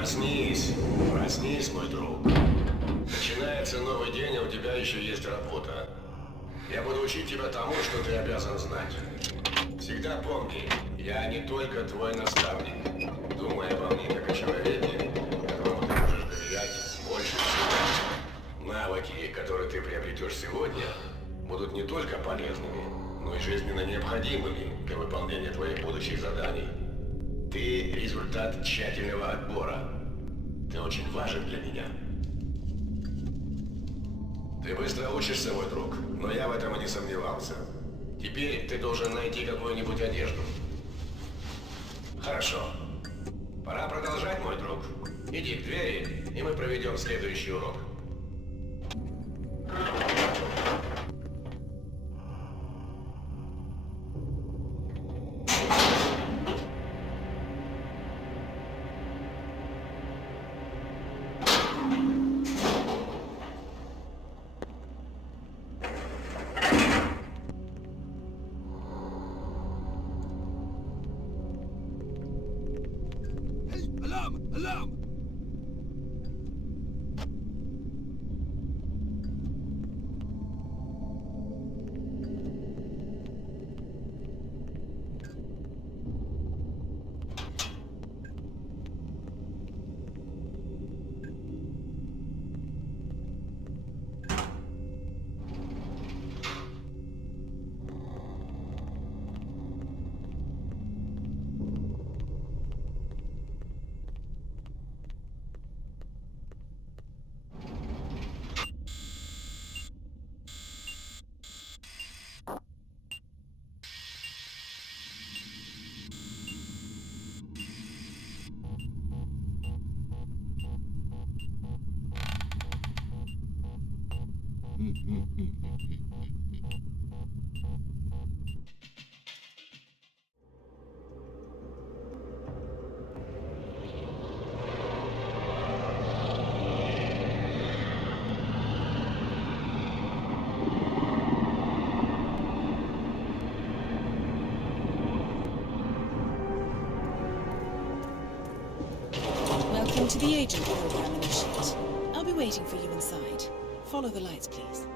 Проснись, проснись, мой друг. Начинается новый день, а у тебя еще есть работа. Я буду учить тебя тому, что ты обязан знать. Всегда помни, я не только твой наставник. Думай обо мне как о человеке, которому ты можешь доверять больше всего. Навыки, которые ты приобретешь сегодня, будут не только полезными, но и жизненно необходимыми для выполнения твоих будущих заданий. Ты результат тщательного отбора. Ты очень важен для меня. Ты быстро учишься, мой друг, но я в этом и не сомневался. Теперь ты должен найти какую-нибудь одежду. Хорошо. Пора продолжать, мой друг. Иди к двери, и мы проведем следующий урок. Alarm! Welcome to the agent program initiate. I'll be waiting for you inside. Follow the lights, please.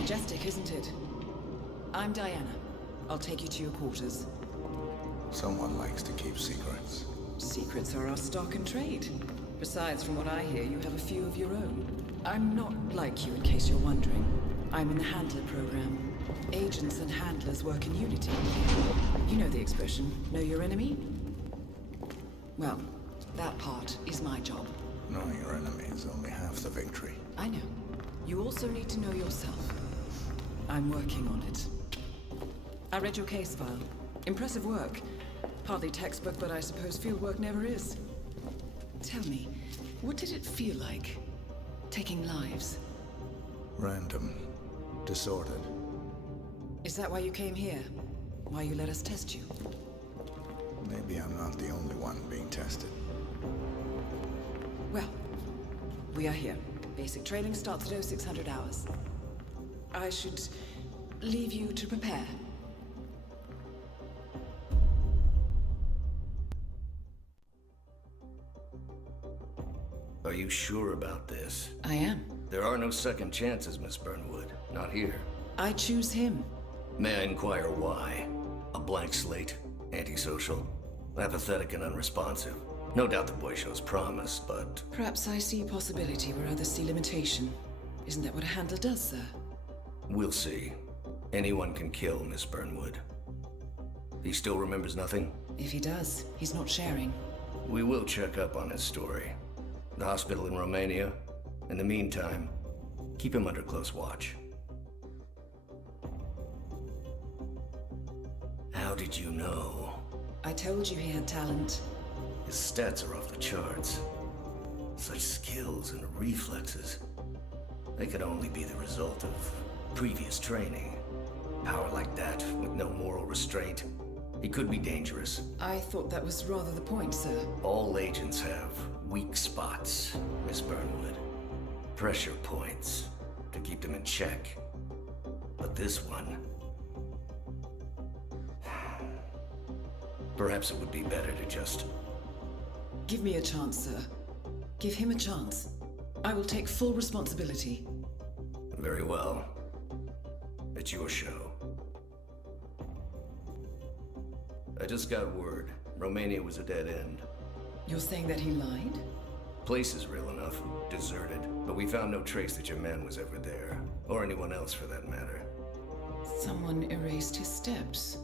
Majestic, isn't it? I'm Diana. I'll take you to your quarters. Someone likes to keep secrets. Secrets are our stock in trade. Besides, from what I hear, you have a few of your own. I'm not like you, in case you're wondering. I'm in the Handler program. Agents and handlers work in unity. You know the expression, know your enemy? Well, that part is my job. Knowing your enemy is only half the victory. I know. You also need to know yourself. I'm working on it. I read your case file. Impressive work. Hardly textbook, but I suppose field work never is. Tell me, what did it feel like, taking lives? Random. Disordered. Is that why you came here? Why you let us test you? Maybe I'm not the only one being tested. Well, we are here. Basic training starts at 0600 hours. I should leave you to prepare. Are you sure about this? I am. There are no second chances, Miss Burnwood. Not here. I choose him. May I inquire why? A blank slate? Antisocial? Apathetic and unresponsive? No doubt the boy shows promise, but... Perhaps I see possibility where others see limitation. Isn't that what a handler does, sir? We'll see. Anyone can kill Miss Burnwood. He still remembers nothing? If he does, he's not sharing. We will check up on his story. The hospital in Romania. In the meantime, keep him under close watch. How did you know? I told you he had talent. His stats are off the charts. Such skills and reflexes. They could only be the result of previous training. Power like that, with no moral restraint. He could be dangerous. I thought that was rather the point, sir. All agents have weak spots, Miss Burnwood. pressure points to keep them in check. But this one... Perhaps it would be better to just... Give me a chance, sir. Give him a chance. I will take full responsibility. Very well. It's your show. I just got word. Romania was a dead end. You're saying that he lied? Place is real enough. Deserted. But we found no trace that your man was ever there. Or anyone else for that matter. Someone erased his steps.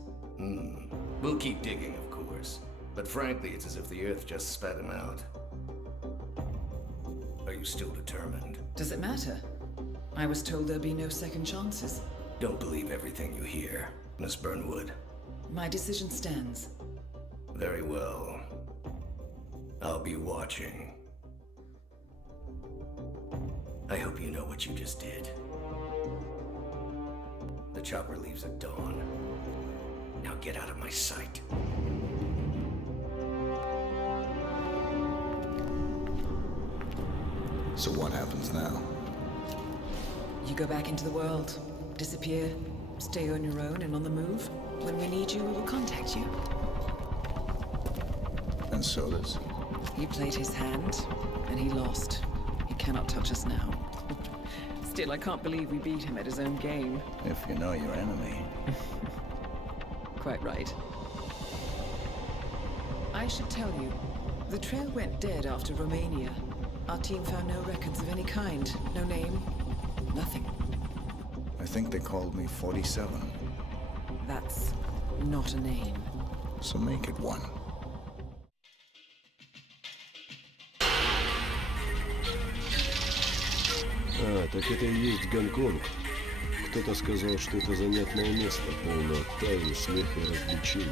We'll keep digging, of course. But frankly, it's as if the Earth just spat him out. Are you still determined? Does it matter? I was told there'd be no second chances. Don't believe everything you hear, Miss Burnwood. My decision stands. Very well. I'll be watching. I hope you know what you just did. The chopper leaves at dawn. Now get out of my sight. So what happens now? You go back into the world, disappear, stay on your own and on the move. When we need you, we will contact you. And so does. He played his hand, and he lost. He cannot touch us now. Still, I can't believe we beat him at his own game. If you know your enemy. Quite right. I should tell you, the trail went dead after Romania. Our team found no records of any kind. No name, nothing. I think they called me 47. That's not a name. So make it one. А, так это и есть Гонконг. Кто-то сказал, что это занятное место, полное тайн, смеха и развлечений.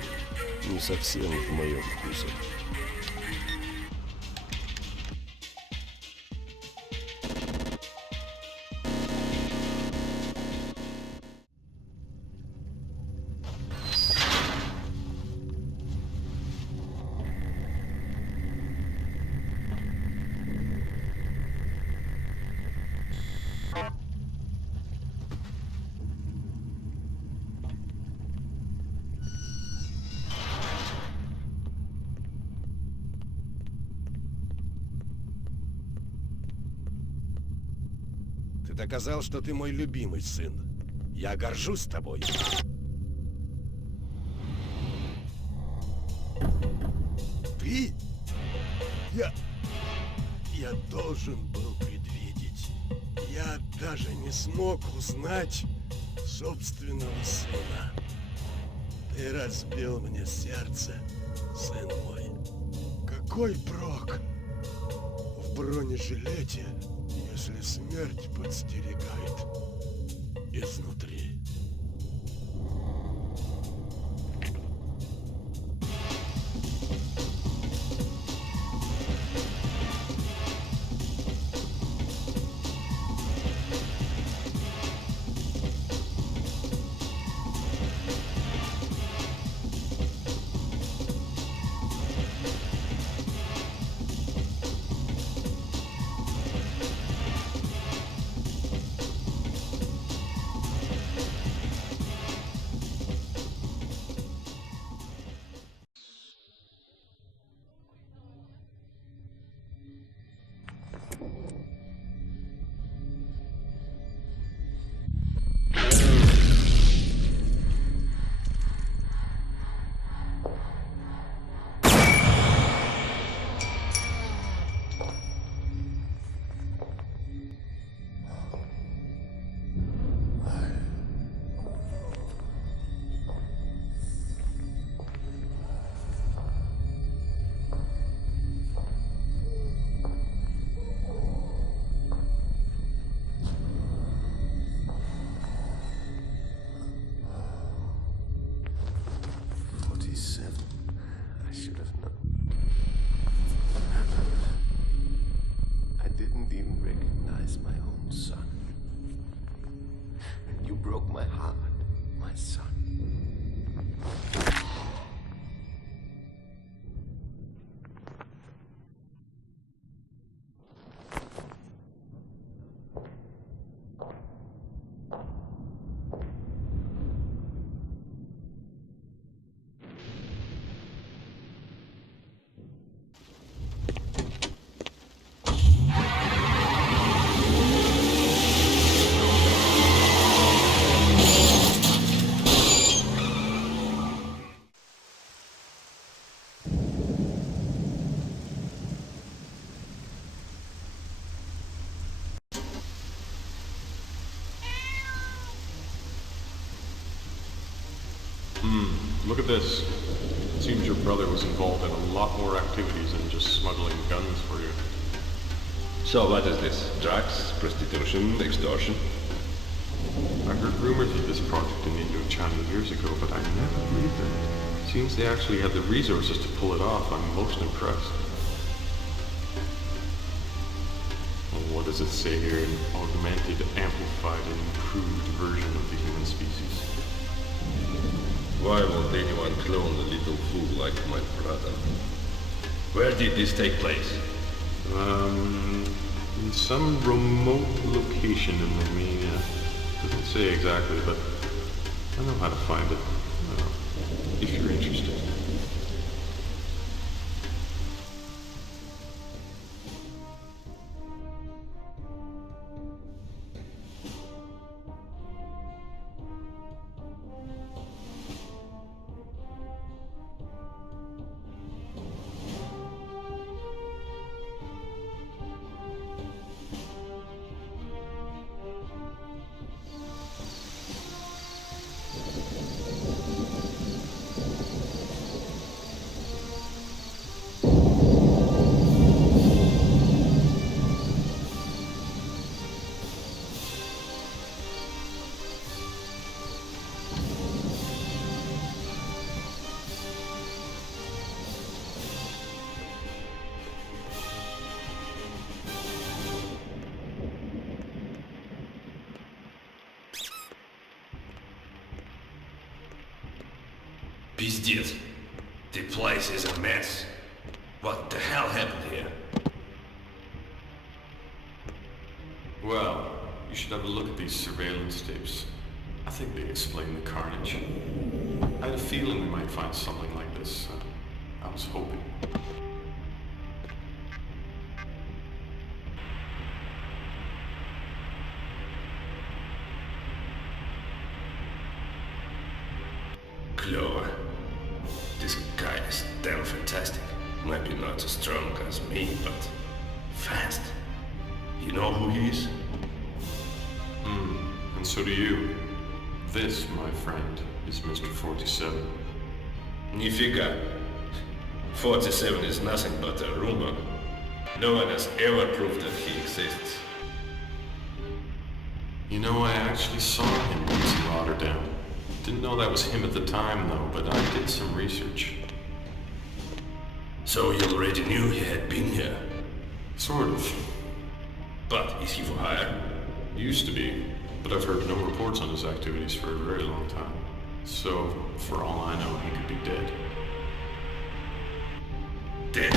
Не совсем в моем вкусе. Ты доказал, что ты мой любимый сын. Я горжусь тобой. Ты? Я должен был предвидеть. Я даже не смог узнать собственного сына. Ты разбил мне сердце, сын мой. Какой прок в бронежилете, если смерть подстерегает изнутри? Look at this. It seems your brother was involved in a lot more activities than just smuggling guns for you. So what is this? Drugs, prostitution, extortion? I heard rumors of this project in Indochina years ago, but I never believed it. Seems they actually have the resources to pull it off. I'm most impressed. Well, what does it say here? An augmented, amplified, and improved version of the human species. Why won't anyone clone a little fool like my brother? Where did this take place? In some remote location in Romania. Doesn't say exactly, but I know how to find it. If you're interested. Пиздец. The place is a mess. What the hell happened here? Well, you should have a look at these surveillance tapes. I think they explain the carnage. I had a feeling we might find something like this. I was hoping. Clover. This guy is damn fantastic. Maybe not as strong as me, but fast. You know who he is? And so do you. This, my friend, is Mr. 47. Нифига. 47 is nothing but a rumor. No one has ever proved that he exists. You know, I actually saw him once in Rotterdam. Didn't know that was him at the time, though, but I did some research. So you already knew he had been here? Sort of. But is he for hire? Used to be, but I've heard no reports on his activities for a very long time. So, for all I know, he could be dead. Dead?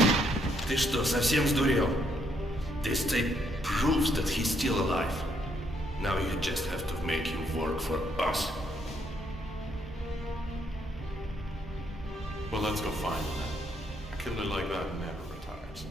Ты что, совсем сдурел? This tape proves that he's still alive. Now you just have to make him work for us. Well, let's go find him then. A killer like that never retires.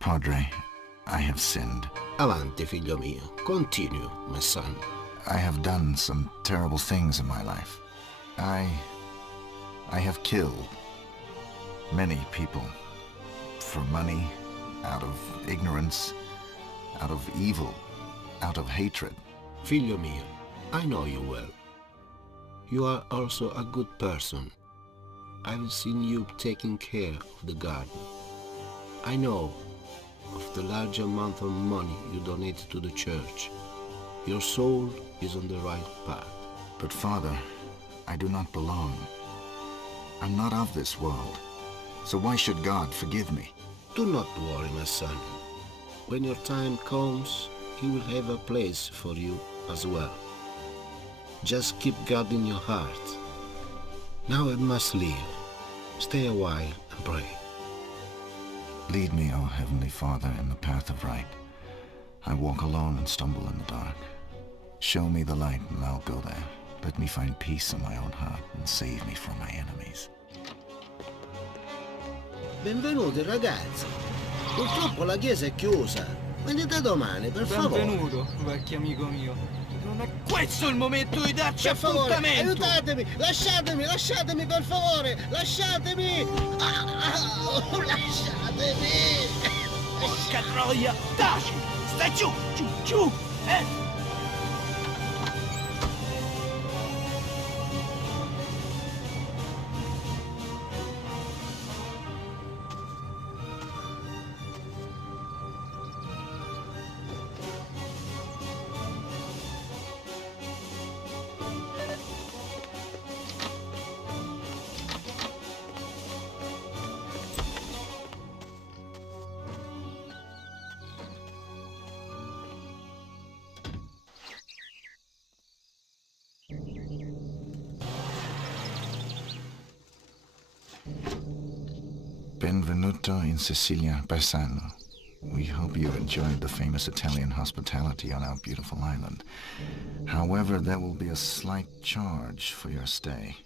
Padre, I have sinned. Avanti, figlio mio. Continue, my son. I have done some terrible things in my life. I have killed many people for money, out of ignorance, out of evil. out of hatred. Figlio mio, I know you well. You are also a good person. I've seen you taking care of the garden. I know of the large amount of money you donated to the church. Your soul is on the right path. But Father, I do not belong. I'm not of this world. So why should God forgive me? Do not worry, my son. When your time comes, He will have a place for you as well. Just keep God in your heart. Now I must leave. Stay a while and pray. Lead me, O Heavenly Father, in the path of right. I walk alone and stumble in the dark. Show me the light and I'll go there. Let me find peace in my own heart and save me from my enemies. Benvenuti ragazzi. Purtroppo la chiesa è chiusa. Venite domani, per favore. Benvenuto, vecchio amico mio. Non è questo il momento di darci Per favore, appuntamento! aiutatemi! Lasciatemi, per favore! Lasciatemi! Lasciatemi! Porca troia! Taci! Stai giù! Giù! Benvenuto in Sicilia, Bassano. We hope you enjoyed the famous Italian hospitality on our beautiful island. However, there will be a slight charge for your stay.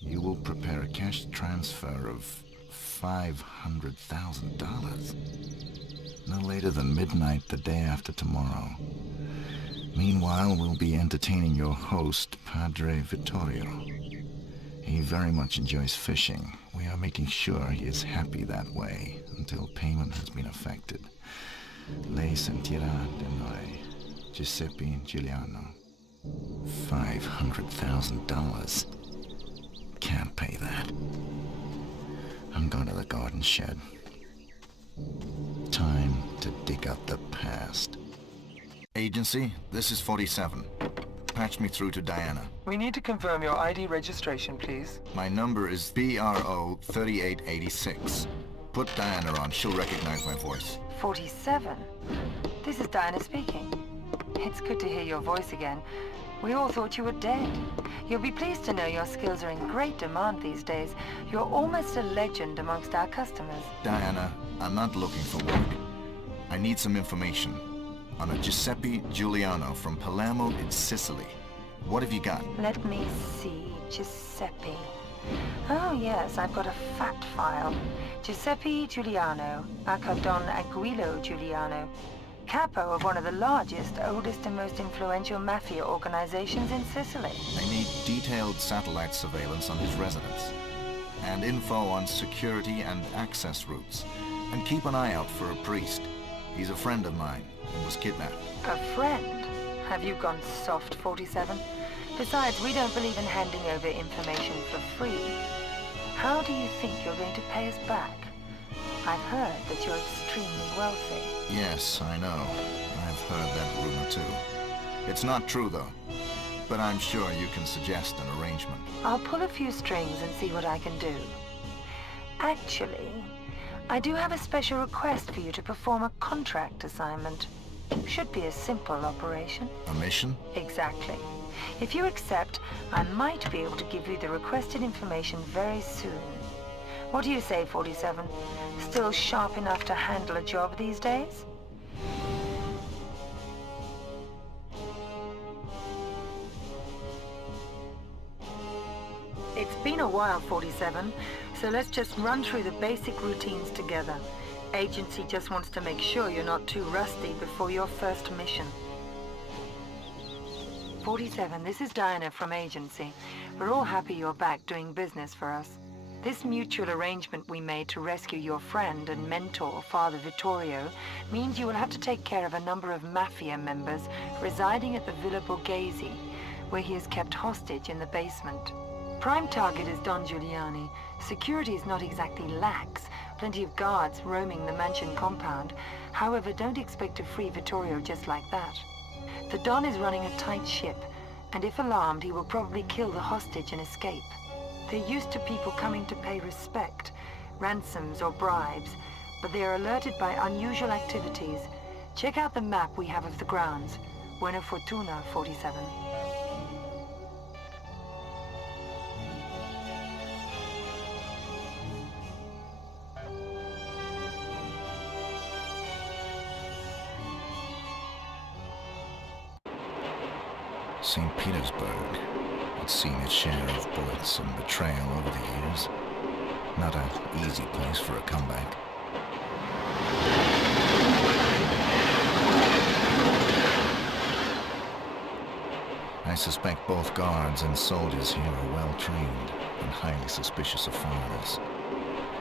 You will prepare a cash transfer of $500,000. No later than midnight the day after tomorrow. Meanwhile, we'll be entertaining your host, Padre Vittorio. He very much enjoys fishing. We are making sure he is happy that way until payment has been effected. Lei sentirà di noi, Giuseppe Giuliano. $500,000. Can't pay that. I'm going to the garden shed. Time to dig up the past. Agency, this is 47. Patch me through to Diana. We need to confirm your ID registration, please. My number is BRO 3886. Put Diana on. She'll recognize my voice. 47? This is Diana speaking. It's good to hear your voice again. We all thought you were dead. You'll be pleased to know your skills are in great demand these days. You're almost a legend amongst our customers. Diana, I'm not looking for work. I need some information on a Giuseppe Giuliano from Palermo in Sicily. What have you got? Let me see. Giuseppe. Oh yes, I've got a fat file. Giuseppe Giuliano, aka Don Aguilo Giuliano. Capo of one of the largest, oldest and most influential mafia organizations in Sicily. I need detailed satellite surveillance on his residence, and info on security and access routes. And keep an eye out for a priest. He's a friend of mine and was kidnapped. A friend? Have you gone soft, 47? Besides, we don't believe in handing over information for free. How do you think you're going to pay us back? I've heard that you're extremely wealthy. Yes, I know. I've heard that rumor too. It's not true though, but I'm sure you can suggest an arrangement. I'll pull a few strings and see what I can do. Actually, I do have a special request for you to perform a contract assignment. Should be a simple operation. A mission? Exactly. If you accept, I might be able to give you the requested information very soon. What do you say, 47? Still sharp enough to handle a job these days? It's been a while, 47, so let's just run through the basic routines together. Agency just wants to make sure you're not too rusty before your first mission. 47, this is Diana from Agency. We're all happy you're back doing business for us. This mutual arrangement we made to rescue your friend and mentor, Father Vittorio, means you will have to take care of a number of Mafia members residing at the Villa Borghese, where he is kept hostage in the basement. Prime target is Don Giuliani. Security is not exactly lax. Plenty of guards roaming the mansion compound. However, don't expect to free Vittorio just like that. The Don is running a tight ship, and if alarmed, he will probably kill the hostage and escape. They're used to people coming to pay respect, ransoms or bribes, but they are alerted by unusual activities. Check out the map we have of the grounds. Buena Fortuna, 47. St. Petersburg. It's seen its share of bullets and betrayal over the years. Not an easy place for a comeback. I suspect both guards and soldiers here are well trained and highly suspicious of foreigners.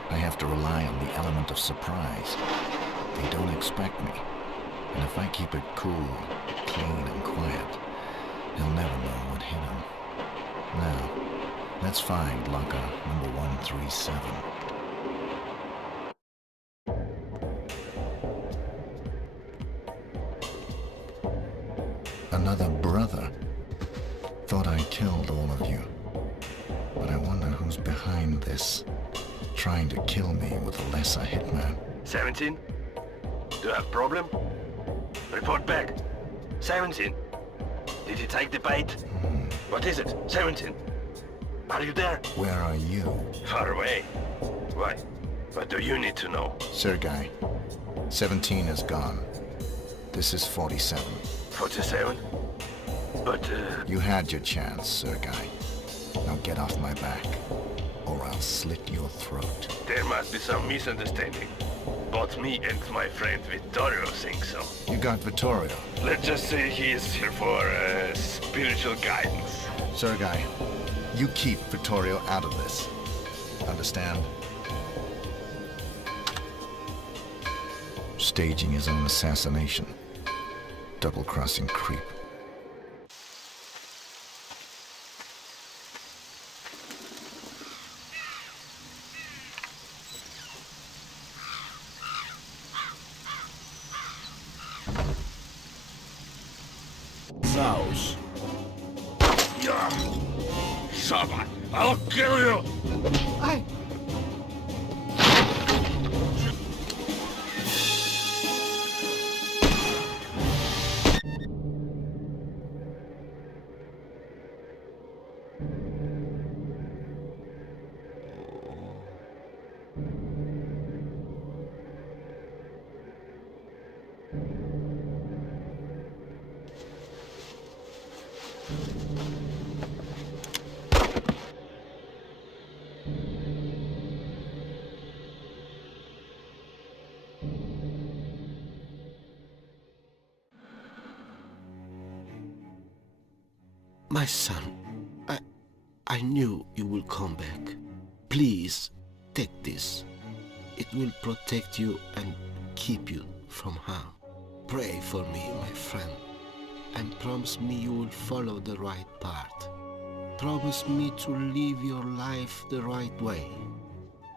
I have to rely on the element of surprise. They don't expect me, and if I keep it cool, clean, and quiet, they'll never know what hit them. Now, let's find locker number 137. Another brother. Thought I killed all of you. But I wonder who's behind this. Trying to kill me with a lesser hitman. 17? Do you have problem? Report back. 17? Did you take the bait? What is it? 17? Are you there? Where are you? Far away. Why? What do you need to know? Sergei, 17 is gone. This is 47. 47? But, You had your chance, Sergei. Now get off my back, or I'll slit your throat. There must be some misunderstanding. Both me and my friend Vittorio think so. You got Vittorio. Let's just say he is here for spiritual guidance. Sergei, you keep Vittorio out of this. Understand? Staging his own assassination. Double-crossing creep. Zaus. Someone, I'll kill you! My son, I knew you will come back. Please, take this. It will protect you and keep you from harm. Pray for me, my friend, and promise me you will follow the right path. Promise me to live your life the right way.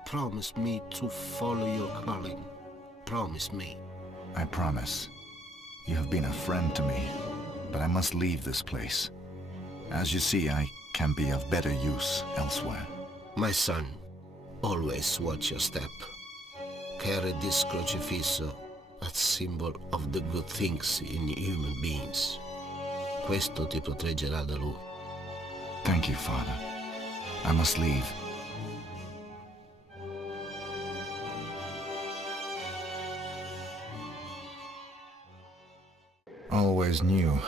Promise me to follow your calling. Promise me. I promise. You have been a friend to me, but I must leave this place. As you see, I can be of better use elsewhere. My son, always watch your step. Carry this crocifisso, a symbol of the good things in human beings. Questo ti proteggerà da lui. Thank you, Father. I must leave. Always knew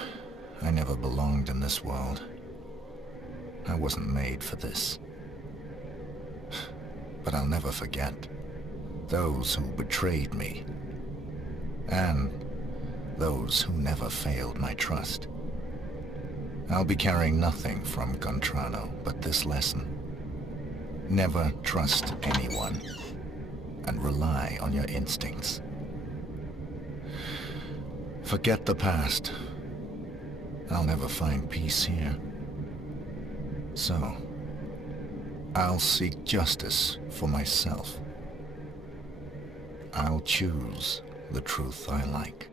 I never belonged in this world. I wasn't made for this. But I'll never forget those who betrayed me, and those who never failed my trust. I'll be carrying nothing from Gontrano but this lesson. Never trust anyone, and rely on your instincts. Forget the past. I'll never find peace here. So, I'll seek justice for myself. I'll choose the truth I like.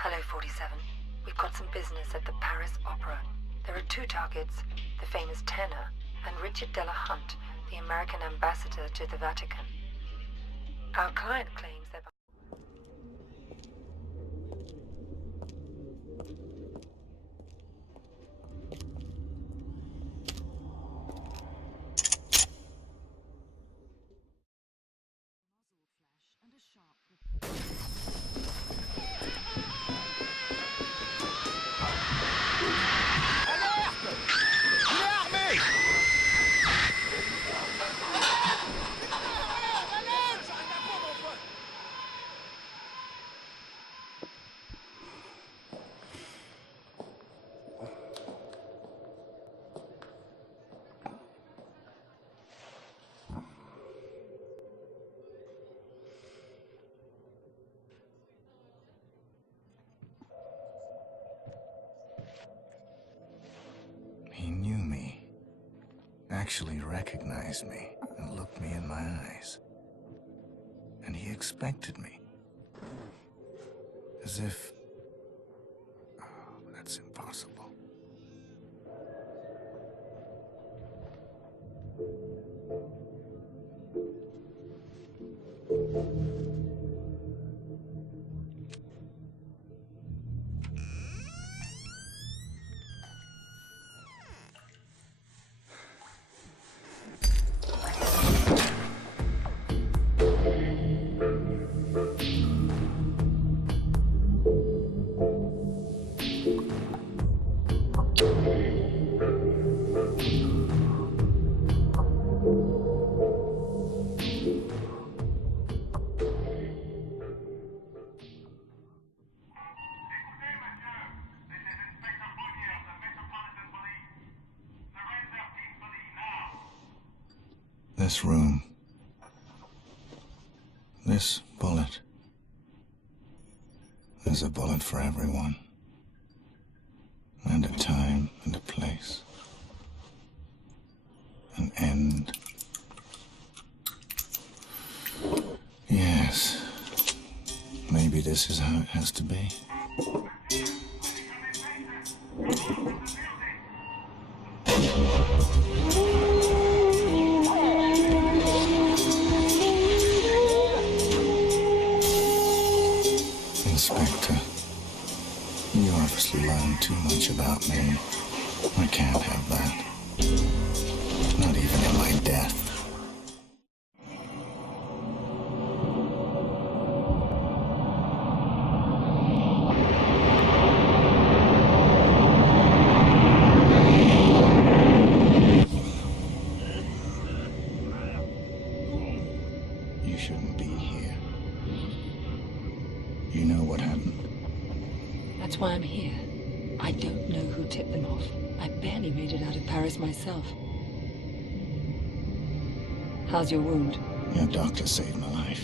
Hello, 47. We've got some business at the Paris Opera. There are two targets, the famous tenor and Richard Delahunt, the American ambassador to the Vatican. Our client claims they're... He knew me, actually recognized me, and looked me in my eyes. And he expected me. As if... Oh, that's impossible. This room, this bullet, there's a bullet for everyone, and a time and a place, an end. Yes, maybe this is how it has to be. learned too much about me. I can't have that. Not even in my death. You shouldn't be here. You know what happened. That's why I'm here. I don't know who tipped them off. I barely made it out of Paris myself. How's your wound? Your doctor saved my life.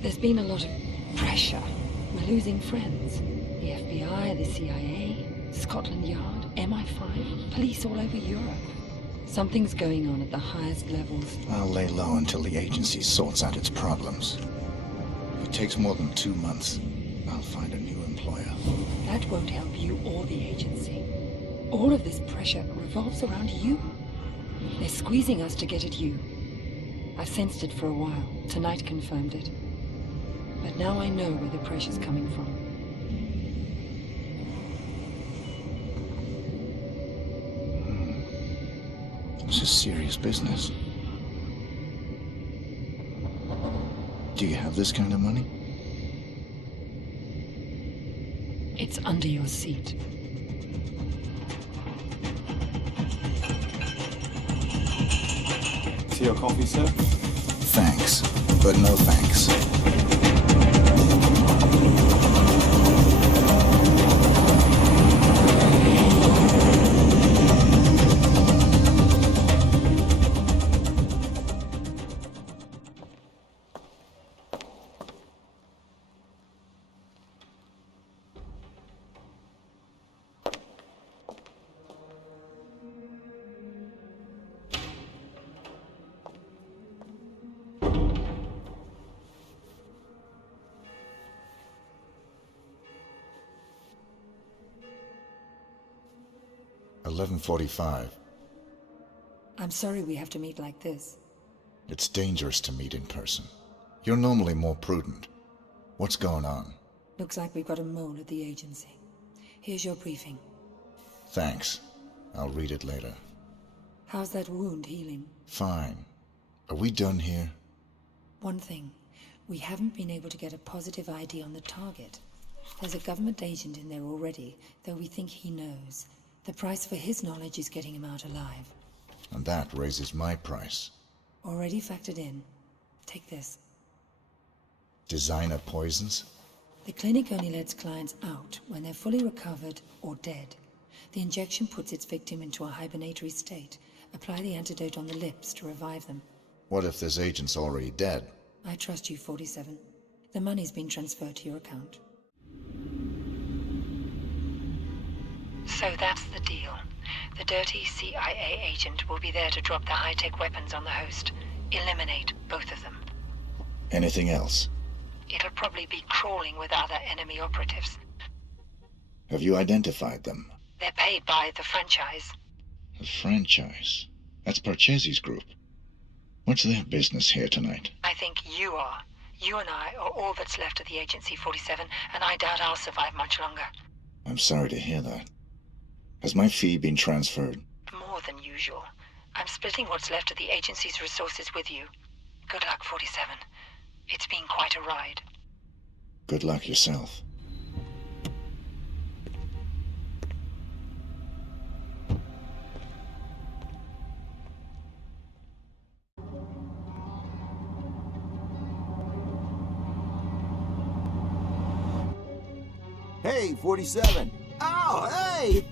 There's been a lot of pressure. We're losing friends. The FBI, the CIA, Scotland Yard, MI5, police all over Europe. Something's going on at the highest levels. I'll lay low until the agency sorts out its problems. If it takes more than 2 months, I'll find a new employer. That won't help you or the agency. All of this pressure revolves around you. They're squeezing us to get at you. I've sensed it for a while. Tonight confirmed it. But now I know where the pressure's coming from. This is serious business. Do you have this kind of money? It's under your seat. See your coffee, sir? Thanks, but no thanks. $11:45. I'm sorry we have to meet like this. It's dangerous to meet in person. You're normally more prudent. What's going on? Looks like we've got a mole at the agency. Here's your briefing. Thanks. I'll read it later. How's that wound healing? Fine. Are we done here? One thing. We haven't been able to get a positive ID on the target. There's a government agent in there already, though we think he knows. The price for his knowledge is getting him out alive. And that raises my price. Already factored in. Take this. Designer poisons? The clinic only lets clients out when they're fully recovered or dead. The injection puts its victim into a hibernatory state. Apply the antidote on the lips to revive them. What if this agent's already dead? I trust you, 47. The money's been transferred to your account. So that's the deal. The dirty CIA agent will be there to drop the high-tech weapons on the host. Eliminate both of them. Anything else? It'll probably be crawling with other enemy operatives. Have you identified them? They're paid by the franchise. The franchise? That's Parcheesi's group. What's their business here tonight? I think you are. You and I are all that's left of the agency, 47, and I doubt I'll survive much longer. I'm sorry to hear that. Has my fee been transferred? More than usual. I'm splitting what's left of the agency's resources with you. Good luck, 47. It's been quite a ride. Good luck yourself. Hey, 47. Oh, hey!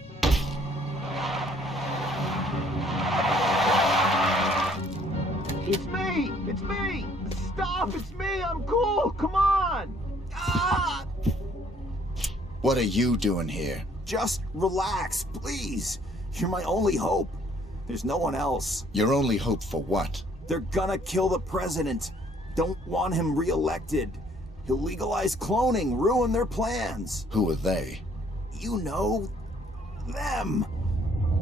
It's me! It's me! Stop! It's me! I'm cool! Come on! Ah! What are you doing here? Just relax, please. You're my only hope. There's no one else. Your only hope for what? They're gonna kill the president. Don't want him re-elected. He'll legalize cloning, ruin their plans. Who are they? You know, them.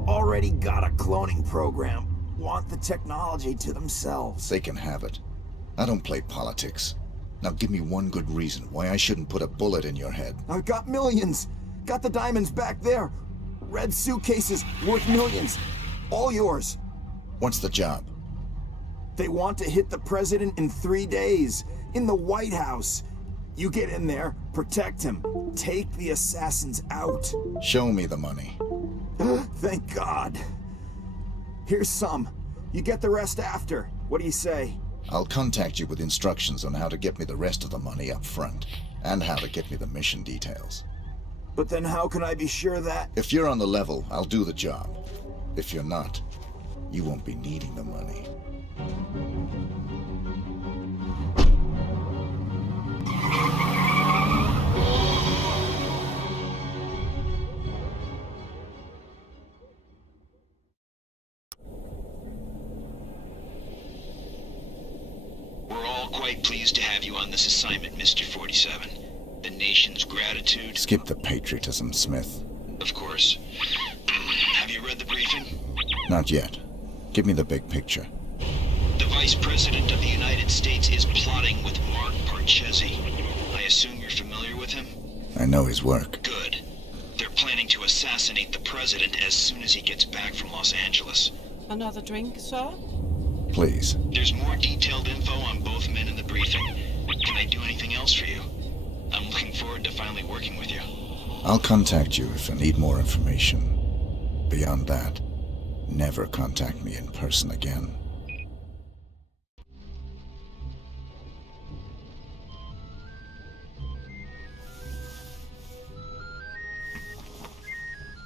Already got a cloning program. Want the technology to themselves. They can have it. I don't play politics. Now give me one good reason why I shouldn't put a bullet in your head. I've got millions. Got the diamonds back there. Red suitcases worth millions. All yours. What's the job? They want to hit the president in 3 days. In the White House. You get in there, protect him, take the assassins out. Show me the money. Thank God. Here's some. You get the rest after. What do you say? I'll contact you with instructions on how to get me the rest of the money up front, and how to get me the mission details. But then how can I be sure that... If you're on the level, I'll do the job. If you're not, you won't be needing the money. We're all quite pleased to have you on this assignment, Mr. 47. The nation's gratitude... Skip the patriotism, Smith. Of course. Have you read the briefing? Not yet. Give me the big picture. The Vice President of the United States is plotting with Mark Parchesi. I assume you're familiar with him? I know his work. Good. They're planning to assassinate the President as soon as he gets back from Los Angeles. Another drink, sir? Please. There's more detailed info on both men in the briefing. Can I do anything else for you? I'm looking forward to finally working with you. I'll contact you if I need more information. Beyond that, never contact me in person again.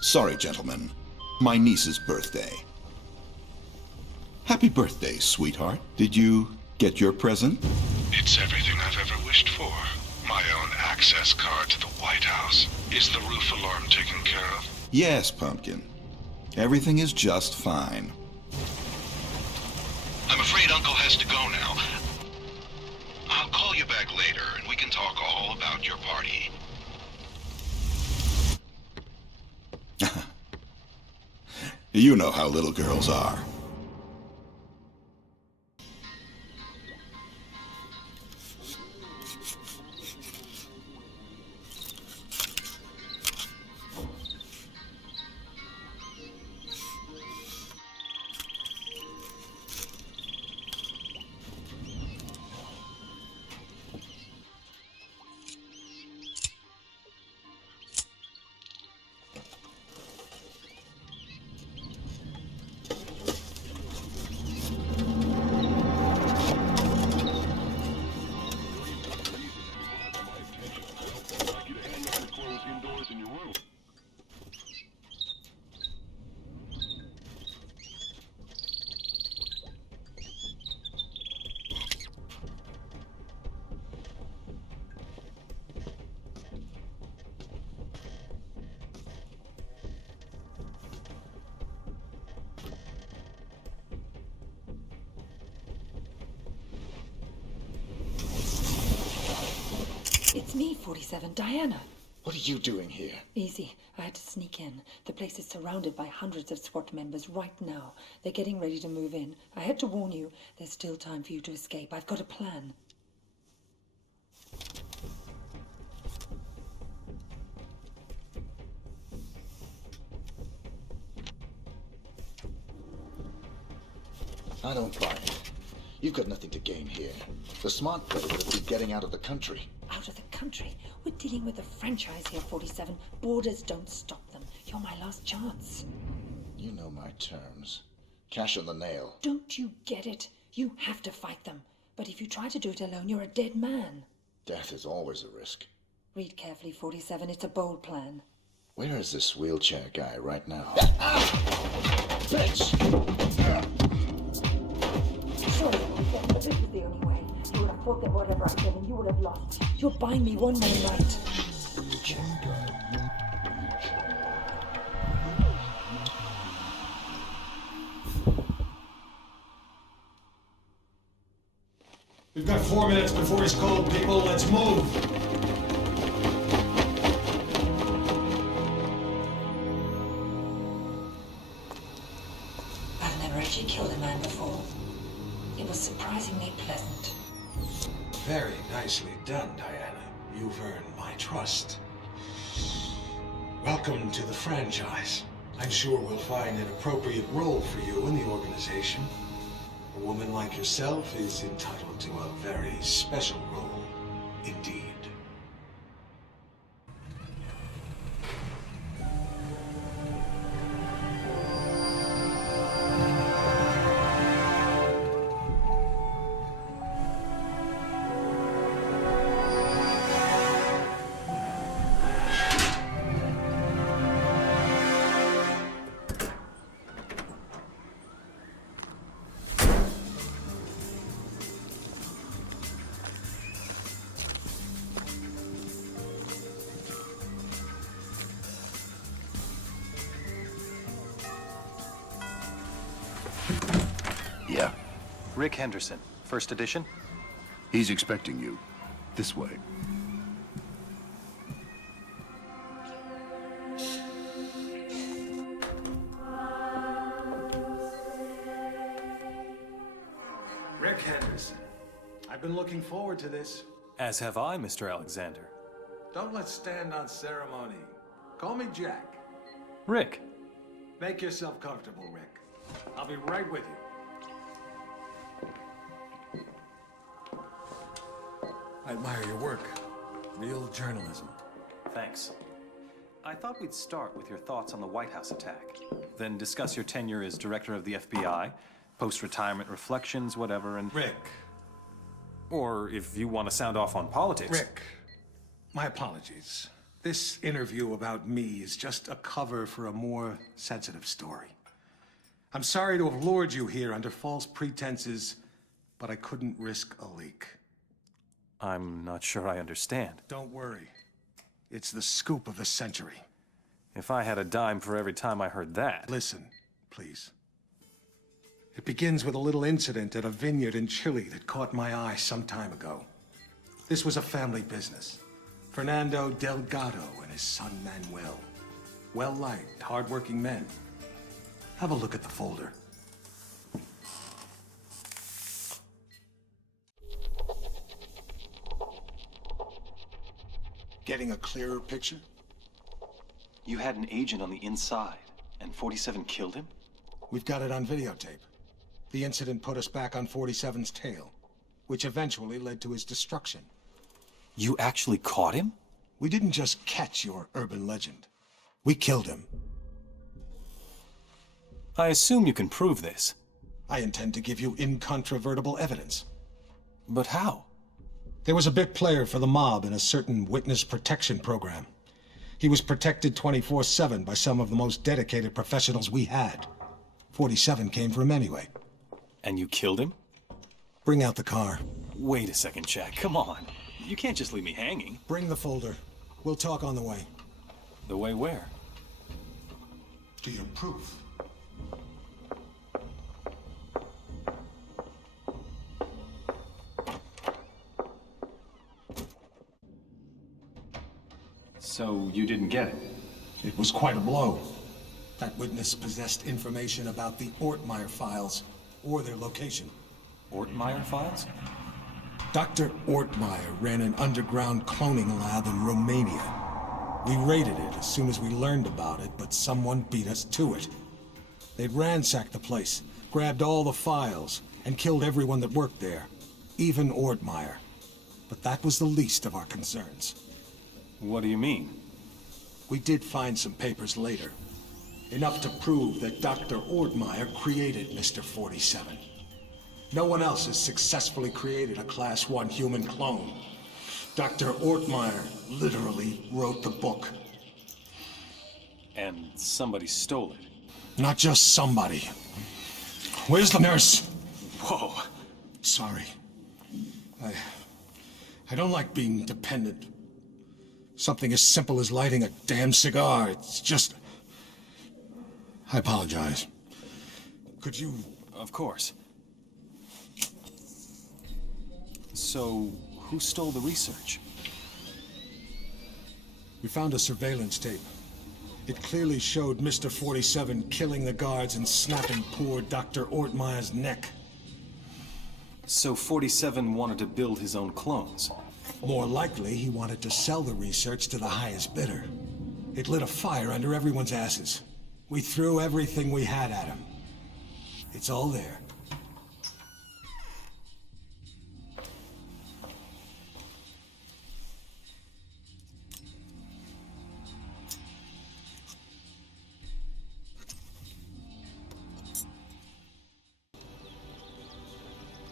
Sorry, gentlemen. My niece's birthday. Happy birthday, sweetheart. Did you get your present? It's everything I've ever wished for. My own access card to the White House. Is the roof alarm taken care of? Yes, Pumpkin. Everything is just fine. I'm afraid Uncle has to go now. I'll call you back later and we can talk all about your party. You know how little girls are. It's me, 47, Diana. What are you doing here? Easy. I had to sneak in. The place is surrounded by hundreds of SWAT members right now. They're getting ready to move in. I had to warn you, there's still time for you to escape. I've got a plan. I don't buy it. You've got nothing to gain here. The smart play would be getting out of the country. Out of the country? We're dealing with a franchise here, 47. Borders don't stop them. You're my last chance. You know my terms. Cash on the nail. Don't you get it? You have to fight them. But if you try to do it alone, you're a dead man. Death is always a risk. Read carefully, 47. It's a bold plan. Where is this wheelchair guy right now? Bitch! Sorry, 47, but this is the only way. You would have fought them whatever I said, and you would have lost. You're buying me one more night. We've got 4 minutes before he's called, people. Let's move. I've never actually killed a man before. It was surprisingly pleasant. Very nicely done, Diana. You've earned my trust. Welcome to the franchise. I'm sure we'll find an appropriate role for you in the organization. A woman like yourself is entitled to a very special role indeed. Yeah. Rick Henderson, first edition? He's expecting you. This way. Rick Henderson. I've been looking forward to this. As have I, Mr. Alexander. Don't let's stand on ceremony. Call me Jack. Rick. Make yourself comfortable, Rick. I'll be right with you. I admire your work. Real journalism. Thanks. I thought we'd start with your thoughts on the White House attack, then discuss your tenure as director of the FBI, post-retirement reflections, whatever, and... Rick. Or if you want to sound off on politics. Rick, my apologies. This interview about me is just a cover for a more sensitive story. I'm sorry to have lured you here under false pretenses, but I couldn't risk a leak. I'm not sure I understand. Don't worry. It's the scoop of the century. If I had a dime for every time I heard that... Listen, please. It begins with a little incident at a vineyard in Chile that caught my eye some time ago. This was a family business. Fernando Delgado and his son Manuel. Well-liked, hard-working men. Have a look at the folder. Getting a clearer picture? You had an agent on the inside, and 47 killed him? We've got it on videotape. The incident put us back on 47's tail, which eventually led to his destruction. You actually caught him? We didn't just catch your urban legend. We killed him. I assume you can prove this. I intend to give you incontrovertible evidence. But how? There was a big player for the mob in a certain witness protection program. He was protected 24/7 by some of the most dedicated professionals we had. 47 came for him anyway. And you killed him? Bring out the car. Wait a second, Jack. Come on. You can't just leave me hanging. Bring the folder. We'll talk on the way. The way where? To your proof. So you didn't get it? It was quite a blow. That witness possessed information about the Ortmeyer files, or their location. Ortmeyer files? Dr. Ortmeyer ran an underground cloning lab in Romania. We raided it as soon as we learned about it, but someone beat us to it. They'd ransacked the place, grabbed all the files, and killed everyone that worked there, even Ortmeyer. But that was the least of our concerns. What do you mean? We did find some papers later. Enough to prove that Dr. Ortmeyer created Mr. 47. No one else has successfully created a Class 1 human clone. Dr. Ortmeyer literally wrote the book. And somebody stole it. Not just somebody. Where's the nurse? Whoa. Sorry. I don't like being dependent. Something as simple as lighting a damn cigar. It's just... I apologize. Could you... Of course. So, who stole the research? We found a surveillance tape. It clearly showed Mr. 47 killing the guards and snapping poor Dr. Ortmeyer's neck. So 47 wanted to build his own clones? More likely, he wanted to sell the research to the highest bidder. It lit a fire under everyone's asses. We threw everything we had at him. It's all there.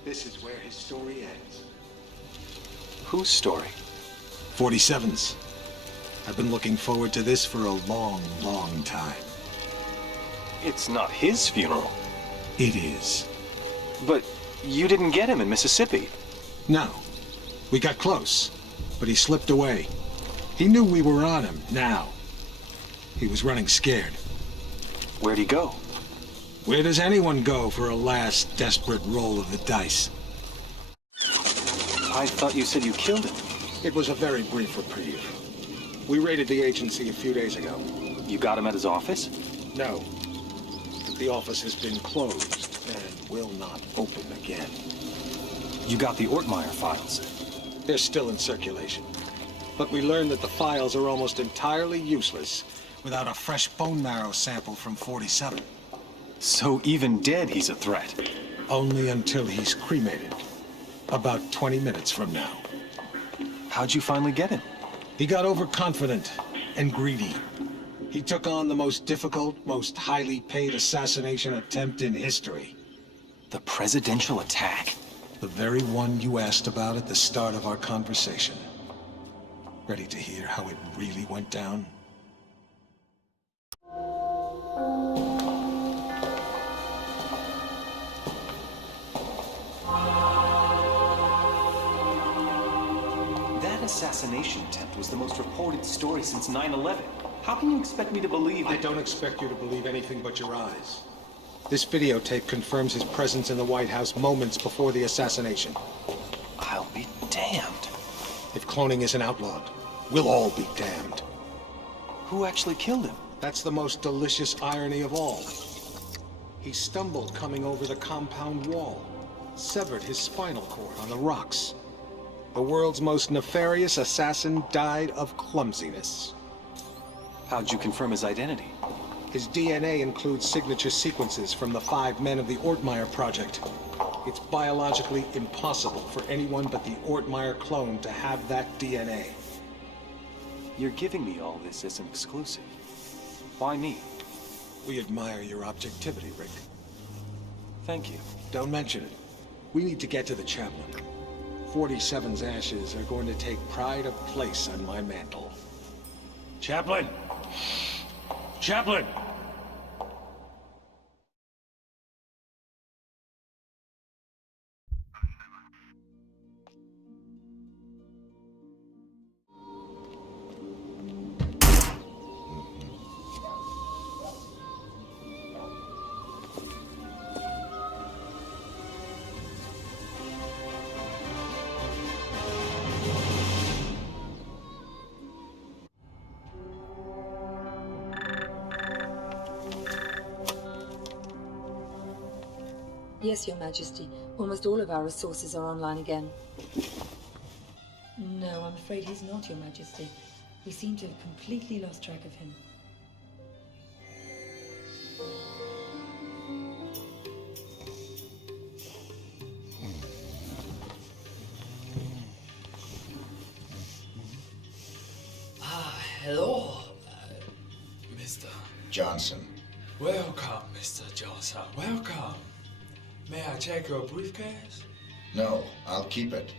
This is where his story ends. Whose story? 47's. I've been looking forward to this for a long, long time. It's not his funeral. It is. But you didn't get him in Mississippi. No. We got close, but he slipped away. He knew we were on him, now. He was running scared. Where'd he go? Where does anyone go for a last desperate roll of the dice? I thought you said you killed him. It was a very brief reprieve. We raided the agency a few days ago. You got him at his office? No. But the office has been closed and will not open again. You got the Ortmeyer files? They're still in circulation. But we learned that the files are almost entirely useless without a fresh bone marrow sample from 47. So even dead, he's a threat? Only until he's cremated. About 20 minutes from now. How'd you finally get him? He got overconfident and greedy. He took on the most difficult, most highly paid assassination attempt in history. The presidential attack? The very one you asked about at the start of our conversation. Ready to hear how it really went down? That assassination attempt was the most reported story since 9/11. How can you expect me to believe that? I don't expect you to believe anything but your eyes. This videotape confirms his presence in the White House moments before the assassination. I'll be damned. If cloning isn't outlawed, we'll all be damned. Who actually killed him? That's the most delicious irony of all. He stumbled coming over the compound wall, severed his spinal cord on the rocks. The world's most nefarious assassin died of clumsiness. How'd you confirm his identity? His DNA includes signature sequences from the 5 men of the Ortmeyer project. It's biologically impossible for anyone but the Ortmeyer clone to have that DNA. You're giving me all this as an exclusive. Why me? We admire your objectivity, Rick. Thank you. Don't mention it. We need to get to the chaplain. 47's ashes are going to take pride of place on my mantle. Chaplain! Chaplain! Yes, Your Majesty. Almost all of our resources are online again. No, I'm afraid he's not, Your Majesty. We seem to have completely lost track of him. Hello, Mr. Johnson. Welcome, Mr. Johnson. Welcome. May I check your briefcase? No, I'll keep it.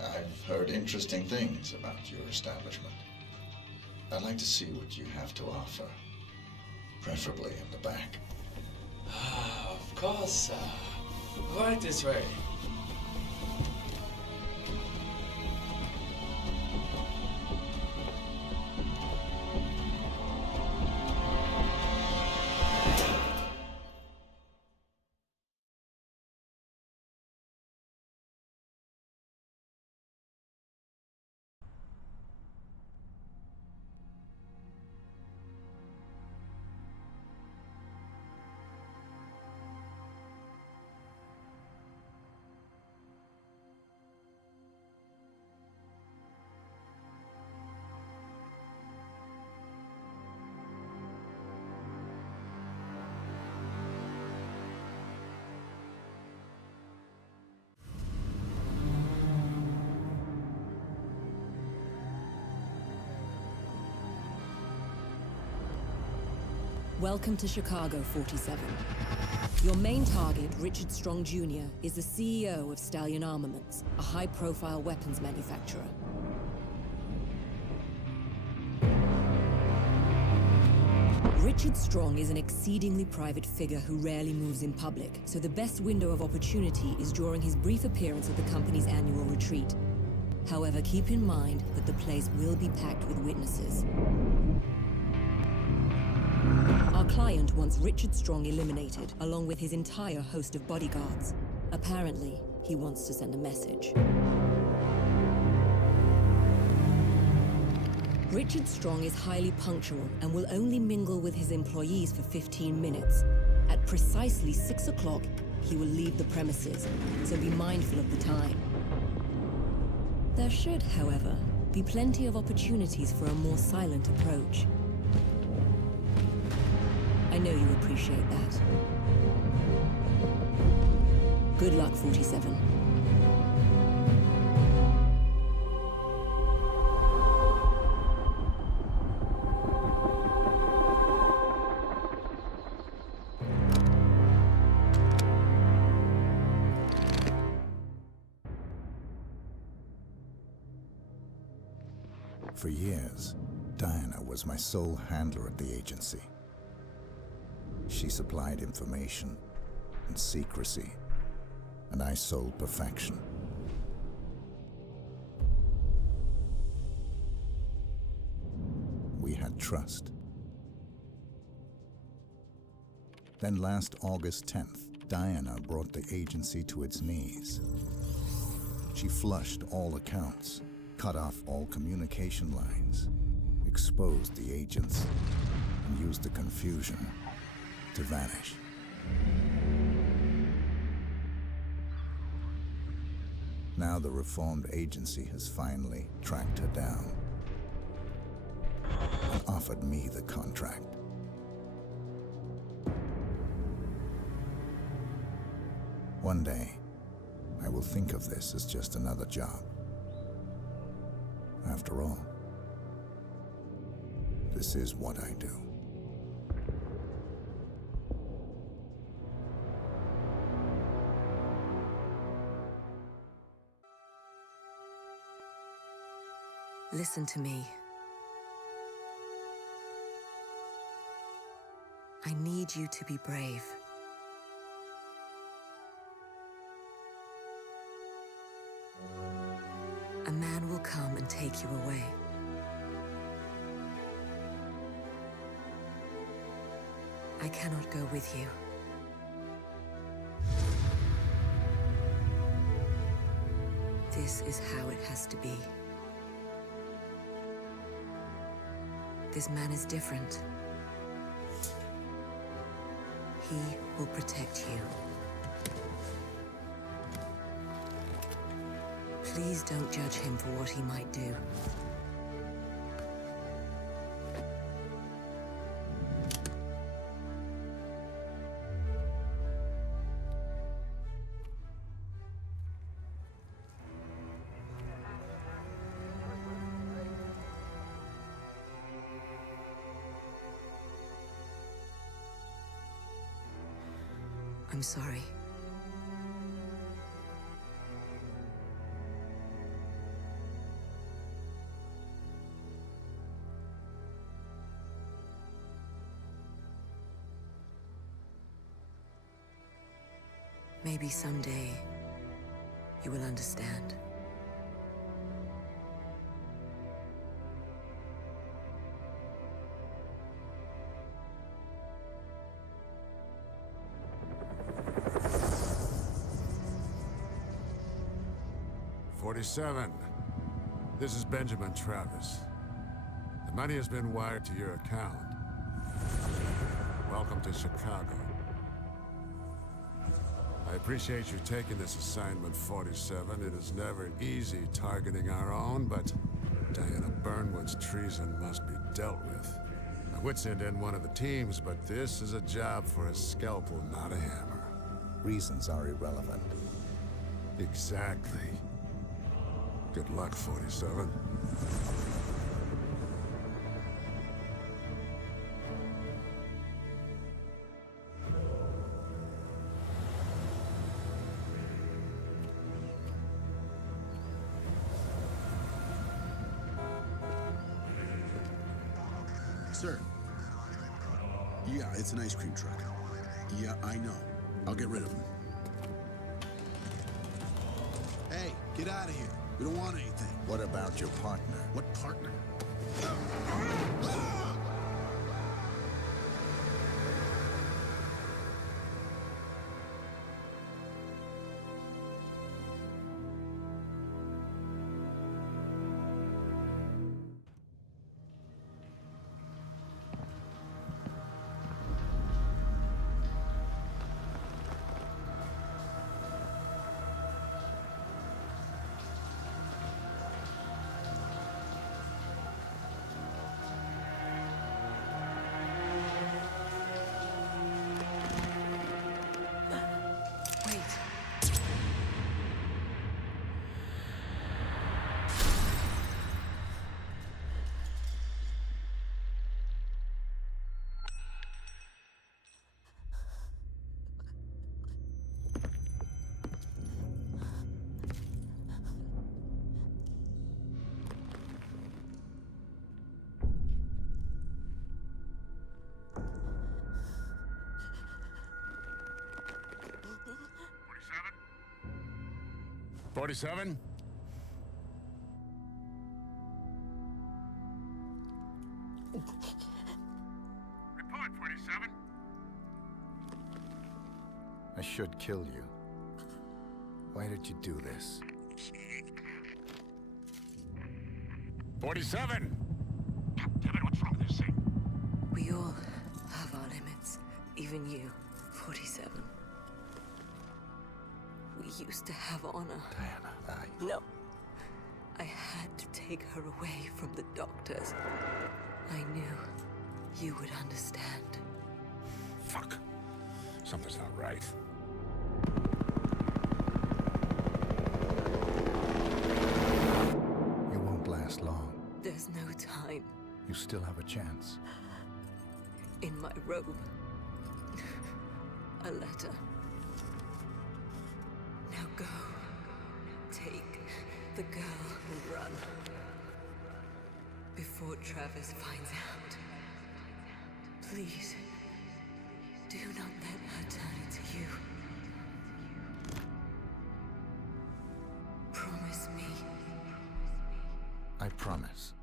I've heard interesting things about your establishment. I'd like to see what you have to offer. Preferably in the back. Of course, right this way. Welcome to Chicago, 47. Your main target, Richard Strong Jr., is the CEO of Stallion Armaments, a high-profile weapons manufacturer. Richard Strong is an exceedingly private figure who rarely moves in public, so the best window of opportunity is during his brief appearance at the company's annual retreat. However, keep in mind that the place will be packed with witnesses. Our client wants Richard Strong eliminated, along with his entire host of bodyguards. Apparently, he wants to send a message. Richard Strong is highly punctual and will only mingle with his employees for 15 minutes. At precisely 6 o'clock, he will leave the premises, so be mindful of the time. There should, however, be plenty of opportunities for a more silent approach. I know you appreciate that. Good luck, 47. For years, Diana was my sole handler at the agency. She supplied information and secrecy, and I sold perfection. We had trust. Then last August 10th, Diana brought the agency to its knees. She flushed all accounts, cut off all communication lines, exposed the agents, and used the confusion to vanish. Now the reformed agency has finally tracked her down and offered me the contract. One day, I will think of this as just another job. After all, this is what I do. Listen to me. I need you to be brave. A man will come and take you away. I cannot go with you. This is how it has to be. This man is different. He will protect you. Please don't judge him for what he might do. I'm sorry. Maybe someday you will understand. This is Benjamin Travis. The money has been wired to your account. Welcome to Chicago. I appreciate you taking this assignment, 47. It is never easy targeting our own, but Diana Burnwood's treason must be dealt with. My wits end in one of the teams, but this is a job for a scalpel, not a hammer. Reasons are irrelevant. Exactly. Good luck, 47. Sir. Yeah, it's an ice cream truck. Yeah, I know. I'll get rid of him. Hey, get out of here. We don't want anything. What about your partner? What partner? '47? Report, 47. I should kill you. Why did you do this? 47! Damn it, what's wrong with this thing? We all have our limits, even you, 47. We used to have honor. Diana, No. I had to take her away from the doctors. I knew you would understand. Fuck. Something's not right. You won't last long. There's no time. You still have a chance. In my robe. A letter. Now go. Take the girl and run. Before Travis finds out. Please. Do not let her turn into you. Promise me. I promise.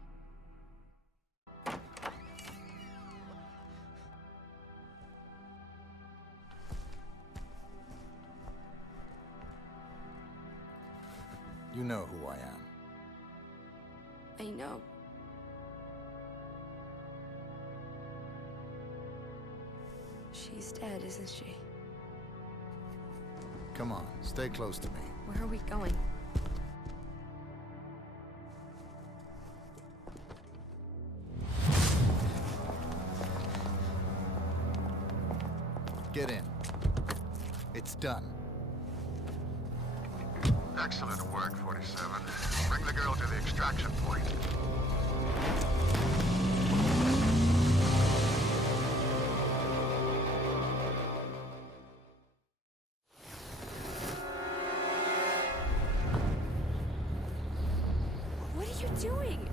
You know who I am. I know. She's dead, isn't she? Come on, stay close to me. Where are we going? Get in. It's done. Excellent work, 47. Bring the girl to the extraction point. What are you doing?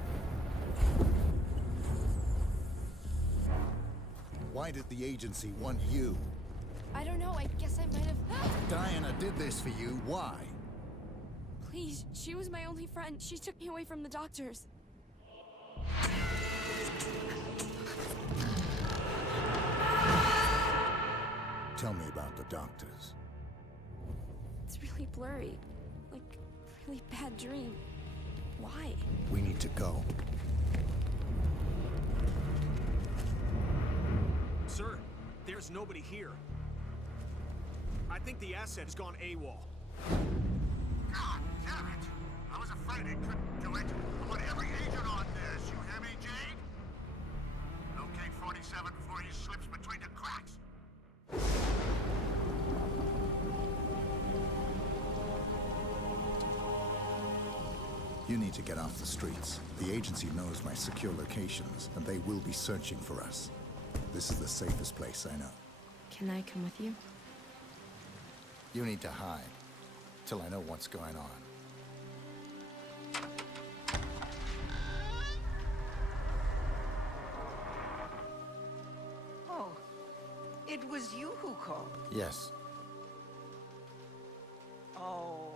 Why did the agency want you? I don't know. I guess I might have... Diana did this for you. Why? Please, she was my only friend. She took me away from the doctors. Tell me about the doctors. It's really blurry. Like, a really bad dream. Why? We need to go. Sir, there's nobody here. I think the asset has gone AWOL. God damn it! I was afraid it couldn't do it. I want every agent on this. You hear me, Jade? Locate 47 before he slips between the cracks. You need to get off the streets. The agency knows my secure locations, and they will be searching for us. This is the safest place I know. Can I come with you? You need to hide, till I know what's going on. It was you who called. Yes. Oh,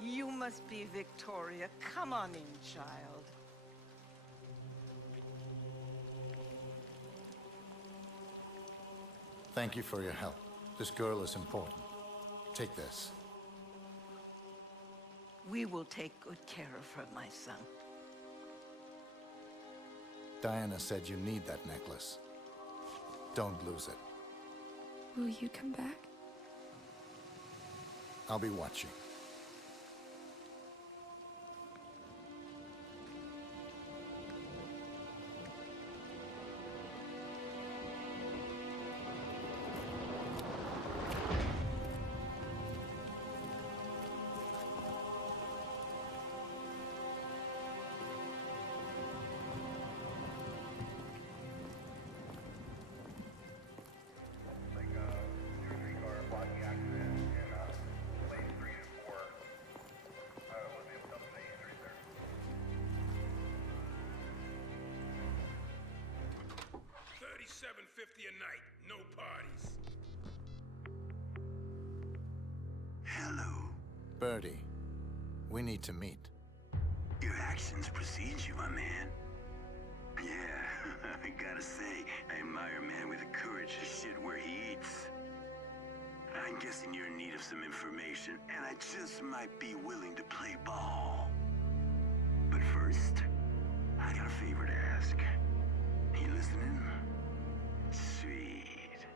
you must be Victoria. Come on in, child. Thank you for your help. This girl is important. Take this. We will take good care of her, my son. Diana said you need that necklace. Don't lose it. Will you come back? I'll be watching. $37.50 a night, no parties. Hello. Birdie, we need to meet. Your actions precede you, my man. Yeah, I gotta say, I admire a man with the courage to shit where he eats. I'm guessing you're in need of some information, and I just might be willing to play ball. But first, I got a favor to ask. You listening? Sweet.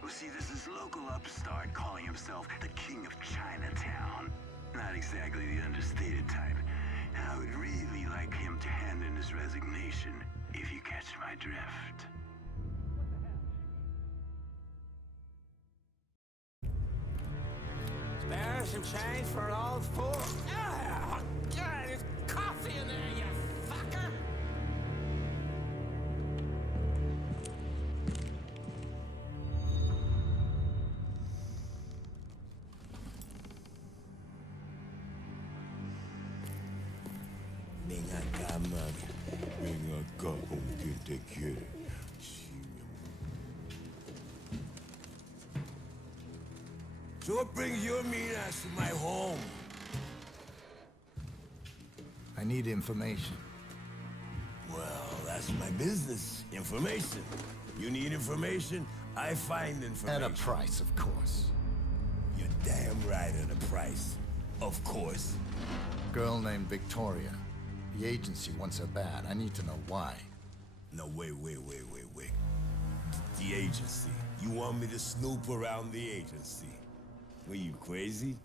Well, see, this is local upstart calling himself the King of Chinatown. Not exactly the understated type. I would really like him to hand in his resignation, if you catch my drift. Spare some change for an old fool? Ah, God, there's coffee in there, you fucker! Venga acá, mami. Venga acá, con quien te quiere. So what brings your mean ass to my home? I need information. Well, that's my business. Information. You need information, I find information. At a price, of course. You're damn right at a price. Of course. Girl named Victoria. The agency wants her bad. I need to know why. No, wait. The agency. You want me to snoop around the agency? Were you crazy?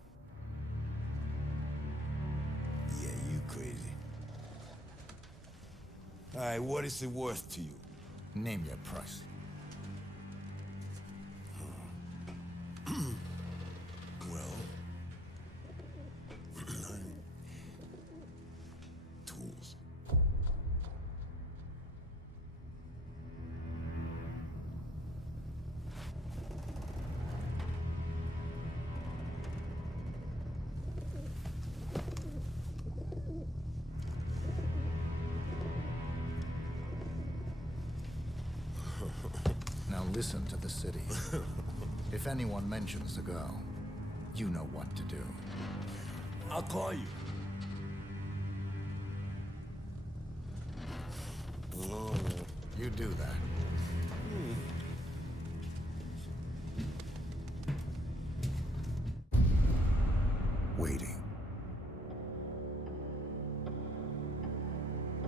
Yeah, you crazy. All right, what is it worth to you? Name your price. Well... tools. Now listen to the city. If anyone mentions the girl, you know what to do. I'll call you. You do that. Waiting.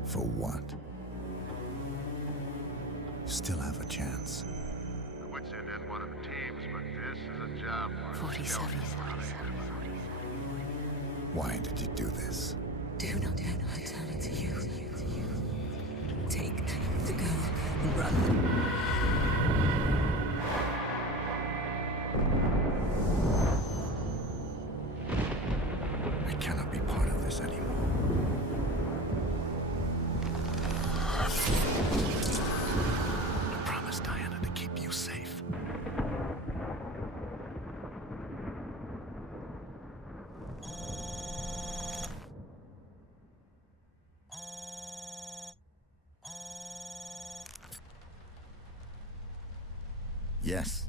For what? Still have a chance. I would send in one of the teams, but this is a job for 47. Why did you do this? Do not tell it to you. Take the girl and run. I cannot be part of this anymore. I promised Diana to keep you safe. Yes.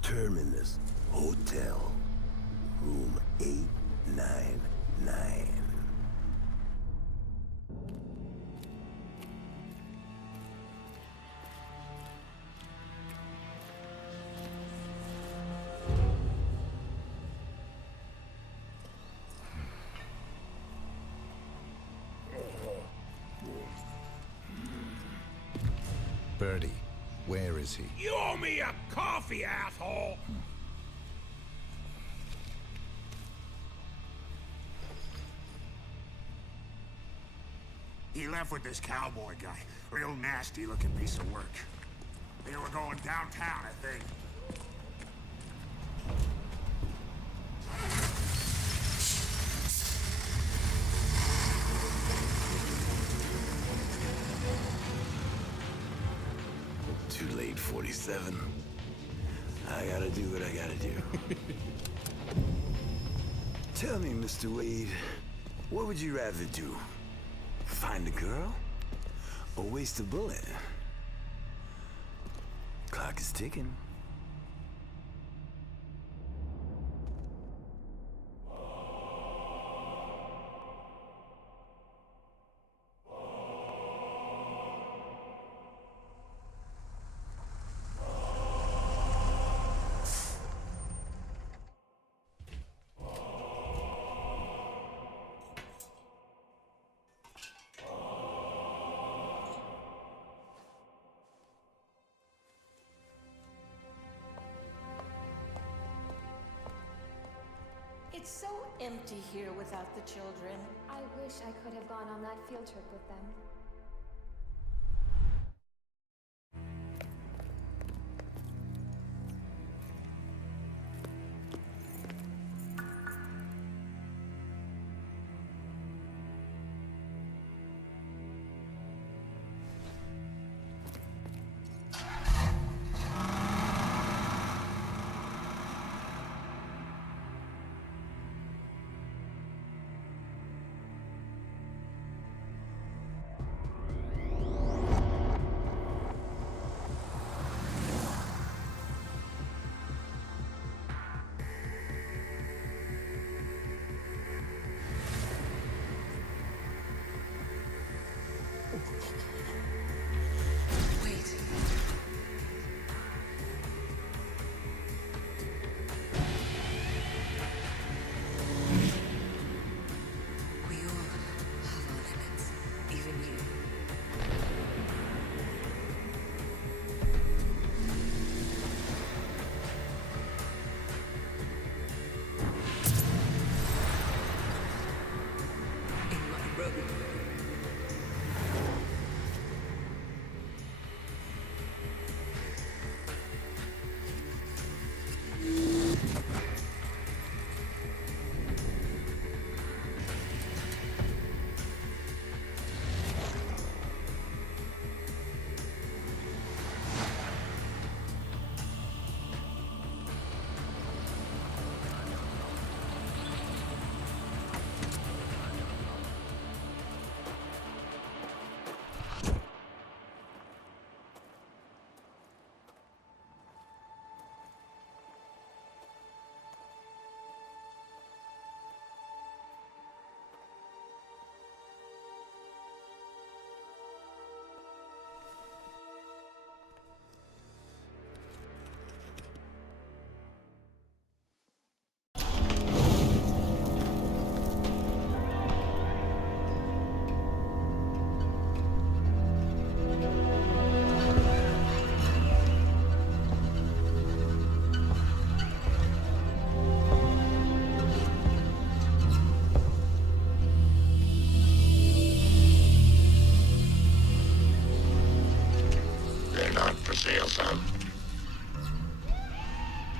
Terminus Hotel, room 899. Birdie, where is he? You owe me a coffee, asshole! He left with this cowboy guy. Real nasty looking piece of work. They were going downtown, I think. Too late, 47. I gotta do what I gotta do. Tell me, Mr. Wade, what would you rather do? Find a girl? Or waste a bullet? Clock is ticking. It's so empty here without the children. I wish I could have gone on that field trip with them.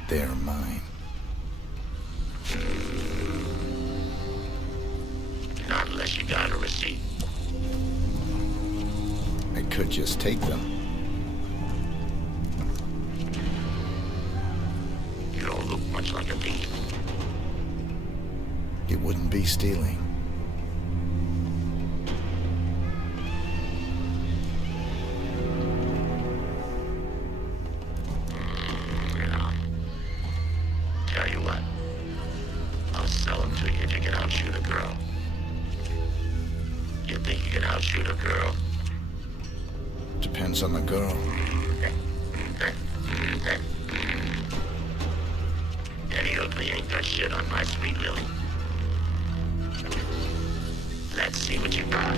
They're mine. Not unless you got a receipt. I could just take them. You don't look much like a thief. It wouldn't be stealing. on the girl. Eddie Oakley ain't got shit on my sweet Lily. Let's see what you got.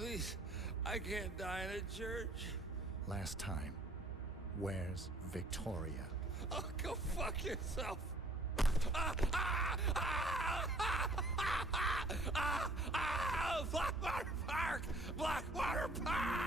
Please, I can't die in a church. Last time, where's Victoria? Oh, go fuck yourself. Blackwater Park! Blackwater Park!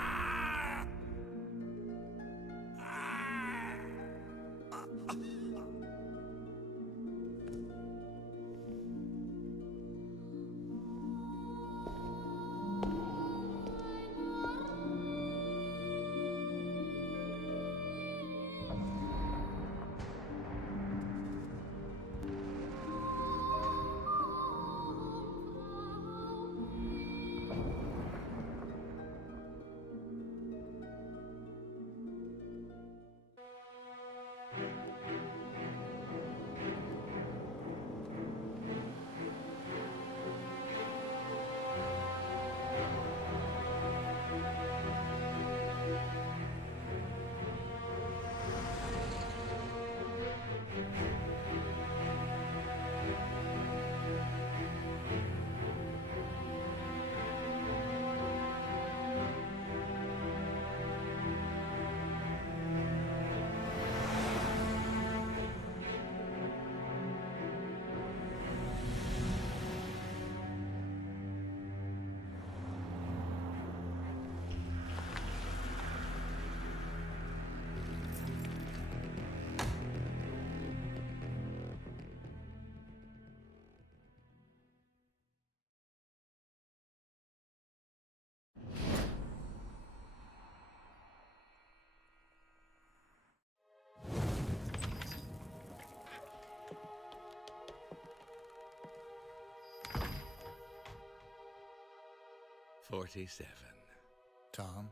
Tom,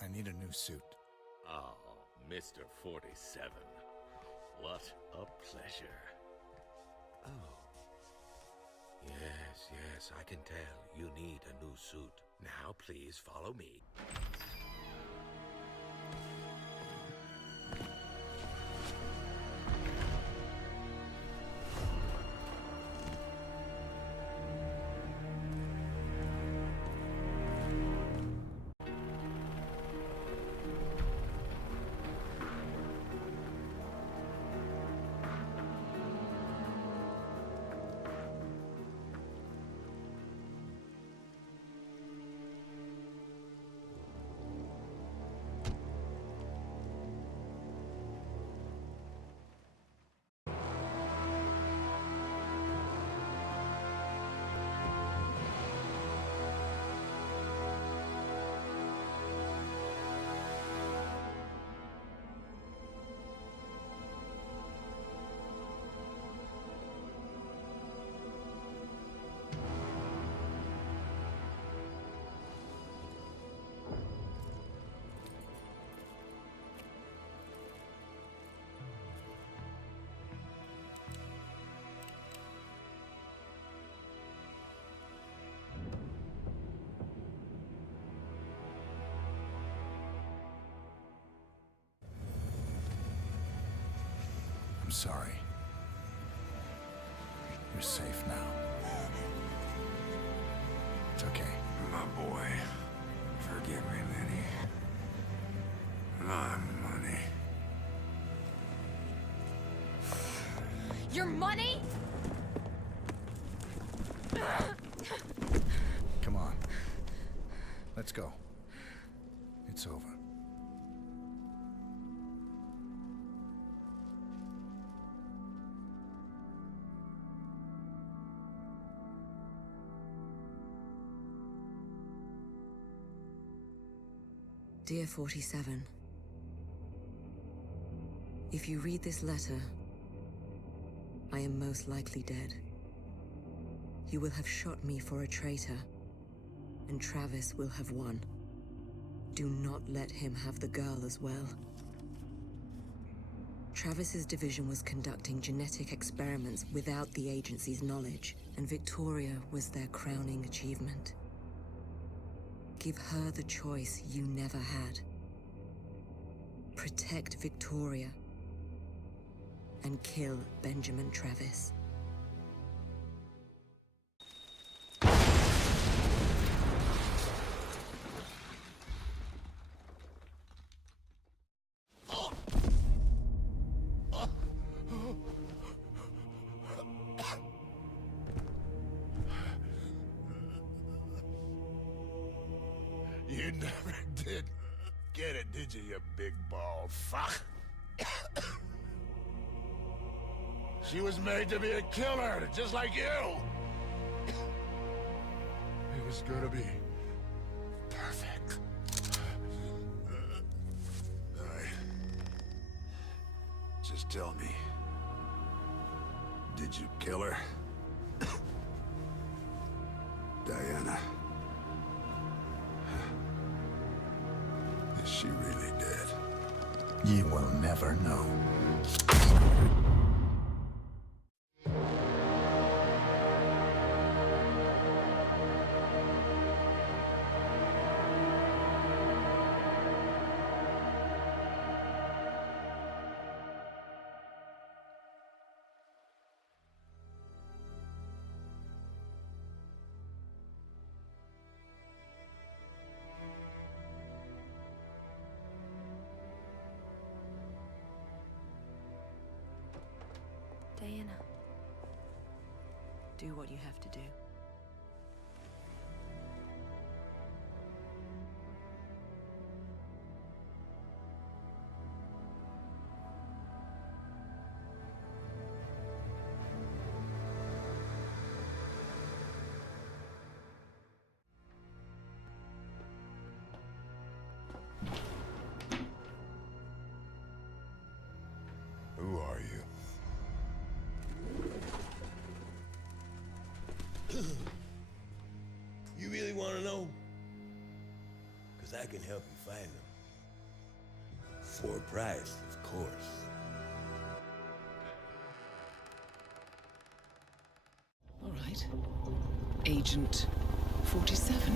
I need a new suit. Oh, Mr. 47. What a pleasure. Oh. Yes, I can tell you need a new suit. Now please follow me. I'm sorry. You're safe now. It's okay. My boy. Forgive me, Lenny. My money. Your money? Come on. Let's go. It's over. Dear 47, if you read this letter, I am most likely dead. You will have shot me for a traitor, and Travis will have won. Do not let him have the girl as well. Travis's division was conducting genetic experiments without the agency's knowledge, and Victoria was their crowning achievement. Give her the choice you never had. Protect Victoria and kill Benjamin Travis. You never did get it, did you big bald fuck? She was made to be a killer, just like you! It was gonna be perfect. Just tell me, did you kill her? Diana? Is she really dead? You will never know. Diana. Do what you have to do. Who are you? You really want to know? Because I can help you find them. For a price, of course. All right. Agent 47.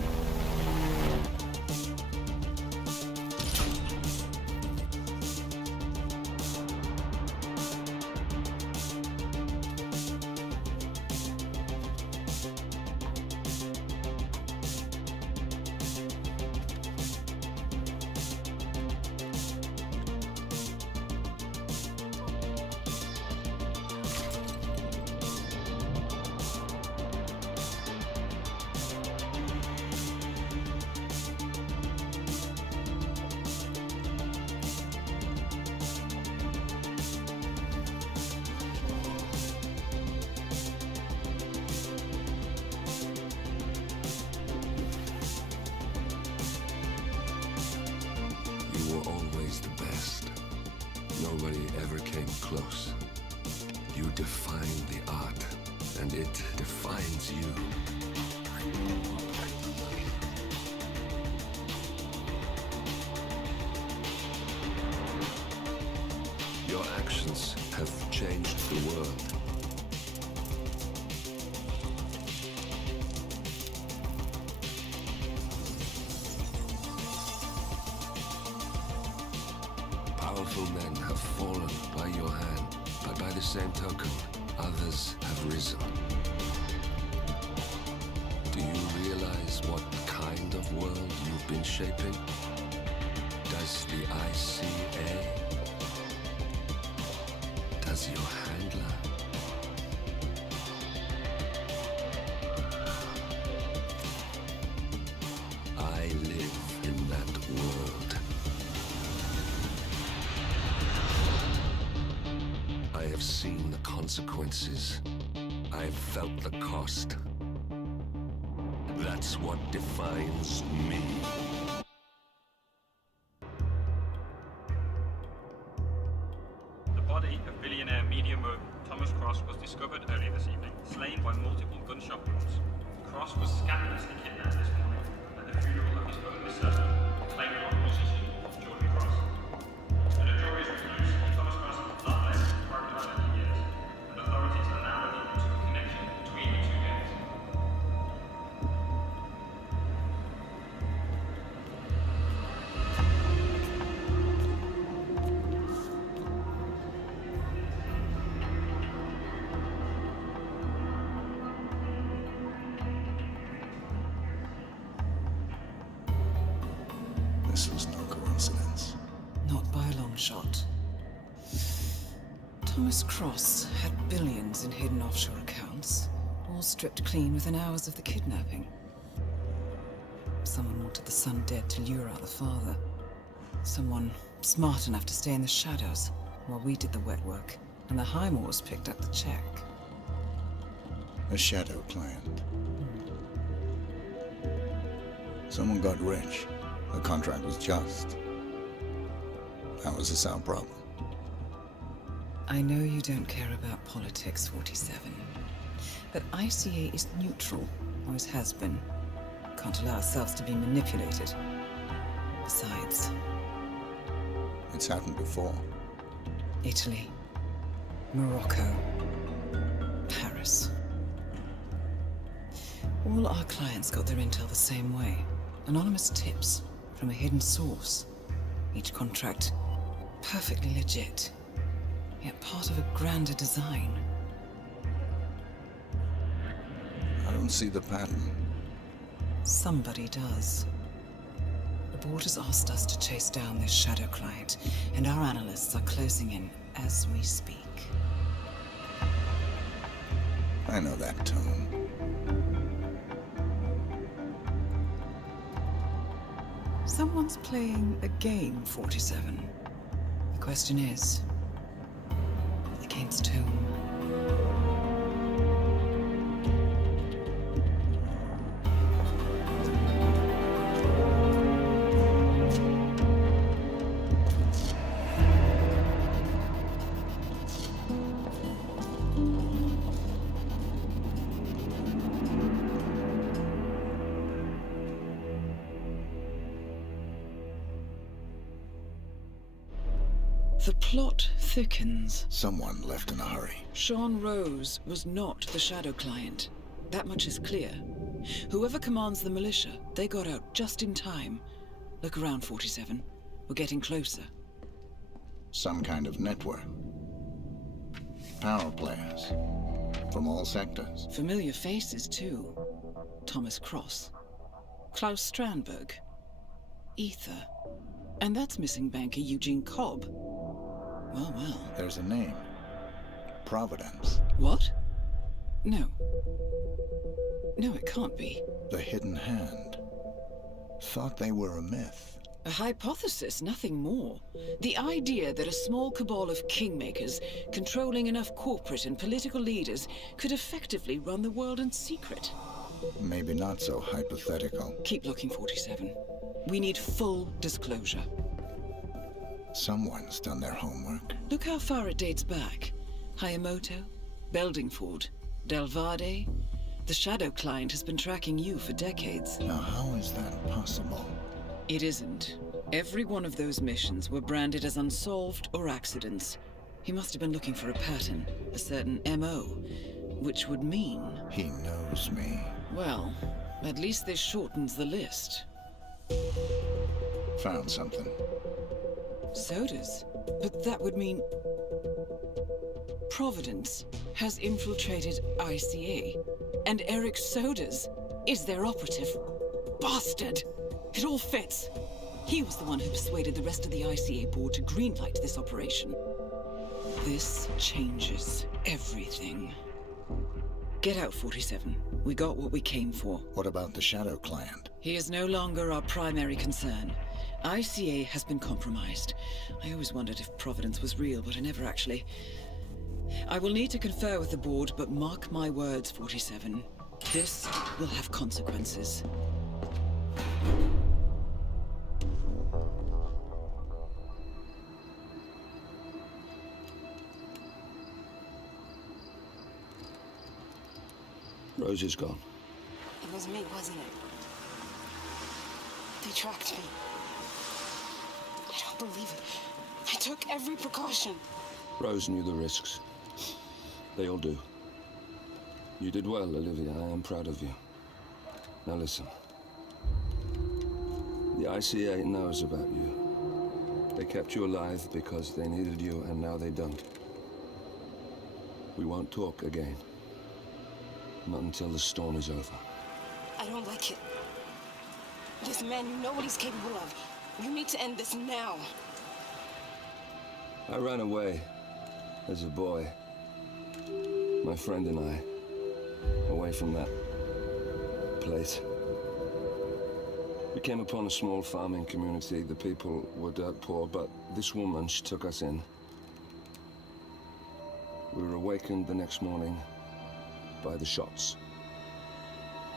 You were always the best. Nobody ever came close. You define the art, and it defines you. Your actions have changed the world. Powerful men have fallen by your hand. But by the same token, others have risen. Do you realize what kind of world you've been shaping? Does the ICA? Does your handler? I live in that world. I have seen the consequences. I've felt the cost. That's what defines me. The body of billionaire media mogul Thomas Cross was discovered earlier this evening, slain by multiple gunshot wounds. Cross was scandalously kidnapped this morning at the funeral of his own mistress, claimed on musician Jordan Cross. The notorious recluse Thomas Cross has not left his private island in years, and authorities are now looking into a connection between the two gangs. This was no coincidence. Not by a long shot. Thomas Cross had billions in hidden offshore accounts, all stripped clean within hours of the kidnapping. Someone wanted the son dead to lure out the father. Someone smart enough to stay in the shadows while we did the wet work, and the Highmores picked up the check. A shadow client. Someone got rich. The contract was just. That was a sound problem. I know you don't care about politics, 47. But ICA is neutral, always has been. Can't allow ourselves to be manipulated. Besides... It's happened before. Italy, Morocco, Paris. All our clients got their intel the same way. Anonymous tips from a hidden source. Each contract perfectly legit, yet part of a grander design. I don't see the pattern. Somebody does. The board has asked us to chase down this shadow client, and our analysts are closing in as we speak. I know that tone. Someone's playing a game, 47. The question is, against whom? The plot thickens. Someone left in a hurry. Sean Rose was not the shadow client. That much is clear. Whoever commands the militia, they got out just in time. Look around, 47. We're getting closer. Some kind of network. Power players. From all sectors. Familiar faces, too. Thomas Cross. Klaus Strandberg. Ether. And that's missing banker Eugene Cobb. Well, well. There's a name. Providence. What? No. No, it can't be. The Hidden Hand. Thought they were a myth. A hypothesis, nothing more. The idea that a small cabal of kingmakers, controlling enough corporate and political leaders, could effectively run the world in secret. Maybe not so hypothetical. Keep looking, 47. We need full disclosure. Someone's done their homework. Look how far it dates back. Hayamoto, Beldingford, Delvade. The shadow client has been tracking you for decades. Now, how is that possible? It isn't. Every one of those missions were branded as unsolved or accidents. He must have been looking for a pattern, a certain MO, which would mean... He knows me. Well, at least this shortens the list. Found something. Sodas? But that would mean... Providence has infiltrated ICA, and Eric Sodas is their operative. Bastard! It all fits. He was the one who persuaded the rest of the ICA board to greenlight this operation. This changes everything. Get out, 47. We got what we came for. What about the Shadow Client? He is no longer our primary concern. ICA has been compromised. I always wondered if Providence was real, but I never actually... I will need to confer with the board, but mark my words, 47. This will have consequences. Rose is gone. It was me, wasn't it? They tracked me. I don't believe it. I took every precaution. Rose knew the risks. They all do. You did well, Olivia. I am proud of you. Now listen. The ICA knows about you. They kept you alive because they needed you, and now they don't. We won't talk again. Not until the storm is over. I don't like it. This man, you know what he's capable of. You need to end this now. I ran away as a boy. My friend and I. Away from that place. We came upon a small farming community. The people were dirt poor, but this woman, she took us in. We were awakened the next morning by the shots.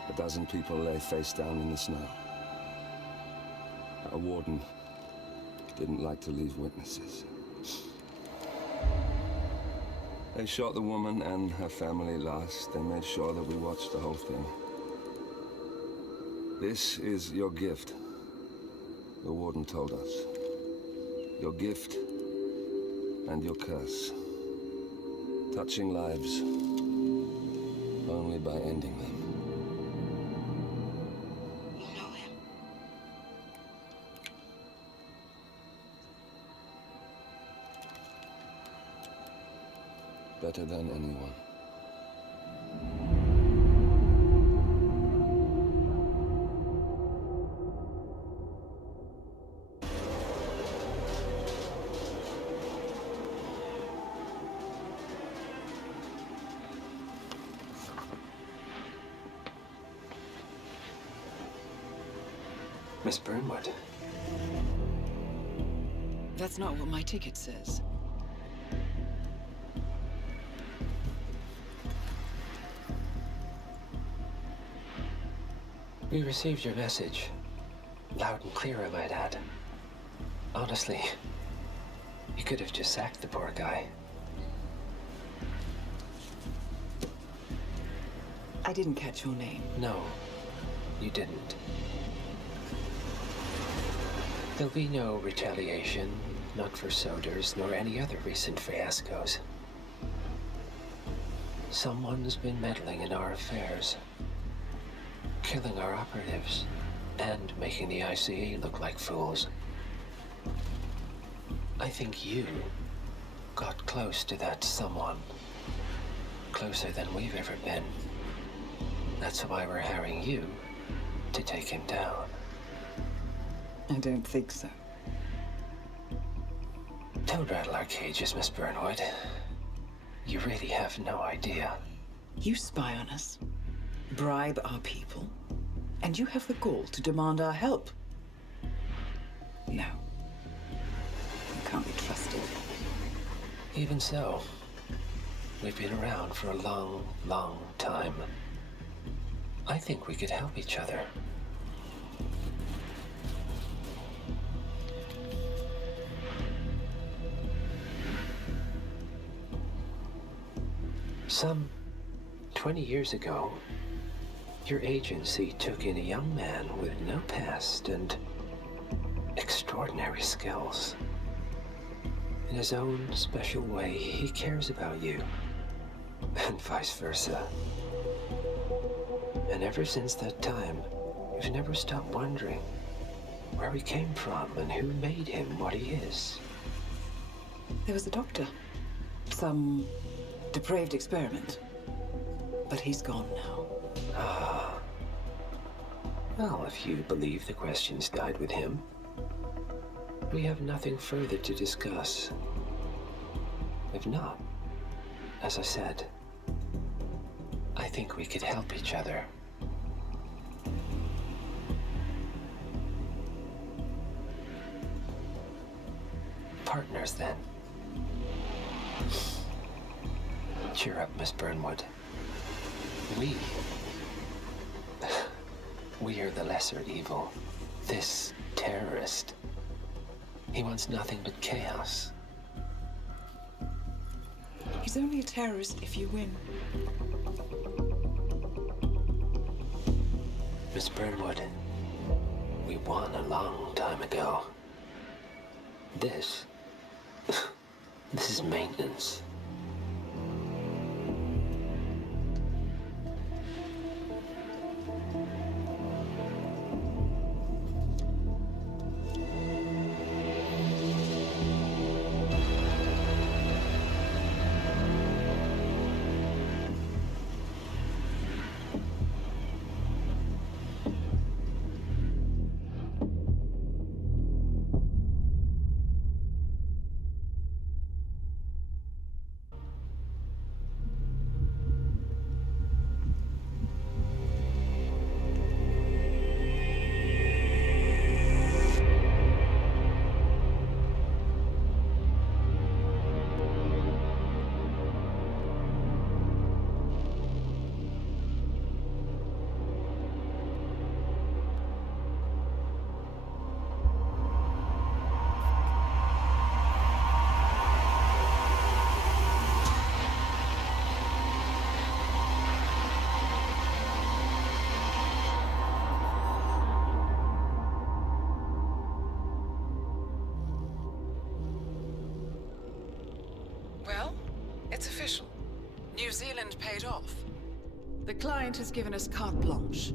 A dozen people lay face down in the snow. Our warden didn't like to leave witnesses. They shot the woman and her family last. They made sure that we watched the whole thing. This is your gift, the warden told us. Your gift and your curse. Touching lives only by ending them. You know him. Better than anyone. Miss Burnwood. That's not what my ticket says. We received your message. Loud and clear, I might add. Honestly, you could have just sacked the poor guy. I didn't catch your name. No, you didn't. There'll be no retaliation, not for Soders, nor any other recent fiascos. Someone's been meddling in our affairs, killing our operatives, and making the ICA look like fools. I think you got close to that someone. Closer than we've ever been. That's why we're hiring you to take him down. I don't think so. Don't rattle our cages, Miss Burnwood. You really have no idea. You spy on us, bribe our people, and you have the gall to demand our help. No. You can't be trusted. Even so, we've been around for a long, long time. I think we could help each other. Some 20 years ago, your agency took in a young man with no past and extraordinary skills. In his own special way, he cares about you, and vice versa. And ever since that time, we've never stopped wondering where he came from and who made him what he is. There was a doctor. Some Depraved experiment. But he's gone now. Ah. Well, if you believe the questions died with him, we have nothing further to discuss. If not, as I said, I think we could help each other. Partners, then. Cheer up, Miss Burnwood. We are the lesser evil. This terrorist, he wants nothing but chaos. He's only a terrorist if you win. Miss Burnwood, we won a long time ago. This is maintenance. It's official. New Zealand paid off. The client has given us carte blanche.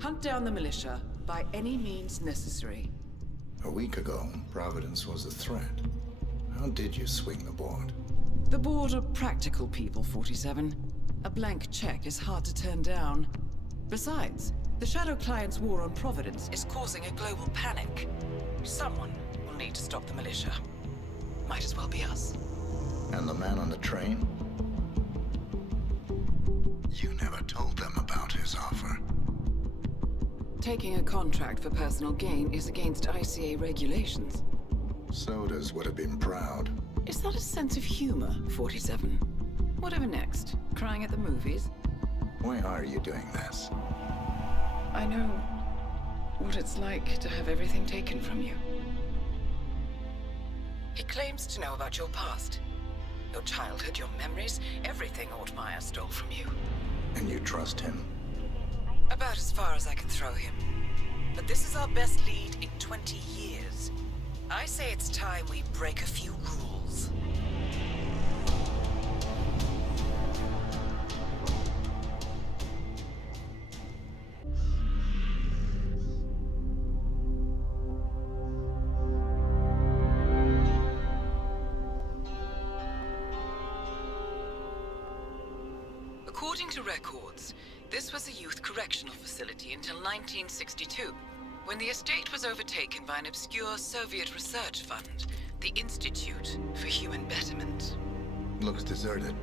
Hunt down the militia by any means necessary. A week ago, Providence was a threat. How did you swing the board? The board are practical people, 47. A blank check is hard to turn down. Besides, the Shadow Client's war on Providence is causing a global panic. Someone will need to stop the militia. Might as well be us. And the man on the train? You never told them about his offer. Taking a contract for personal gain is against ICA regulations. Sodas would have been proud. Is that a sense of humor, 47? Whatever next? Crying at the movies? Why are you doing this? I know what it's like to have everything taken from you. He claims to know about your past. Your childhood, your memories, everything Ortmeyer stole from you. And you trust him? About as far as I can throw him. But this is our best lead in 20 years. I say it's time we break a few rules. According to records, this was a youth correctional facility until 1962, when the estate was overtaken by an obscure Soviet research fund, the Institute for Human Betterment. Looks deserted.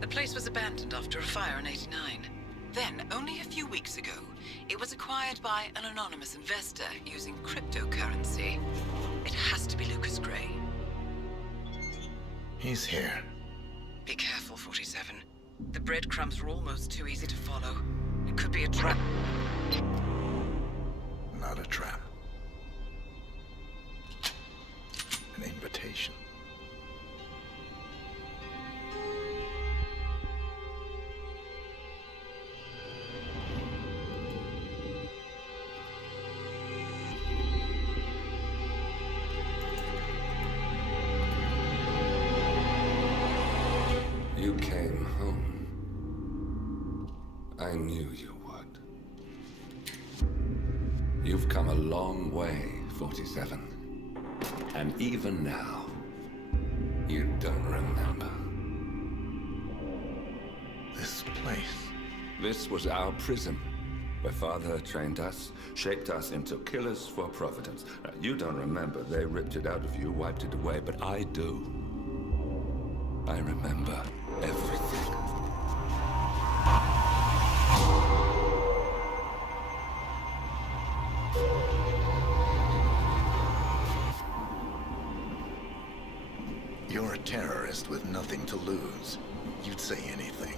The place was abandoned after a fire in '89. Then, only a few weeks ago, it was acquired by an anonymous investor using cryptocurrency. It has to be Lucas Gray. He's here. Be careful, 47. The breadcrumbs were almost too easy to follow. It could be a trap. Not a trap. An invitation. You came home. I knew you would. You've come a long way, 47. And even now, you don't remember. This was our prison, where Father trained us, shaped us into killers for Providence. Now, you don't remember. They ripped it out of you, wiped it away, but I do. I remember everything. You're a terrorist with nothing to lose. You'd say anything.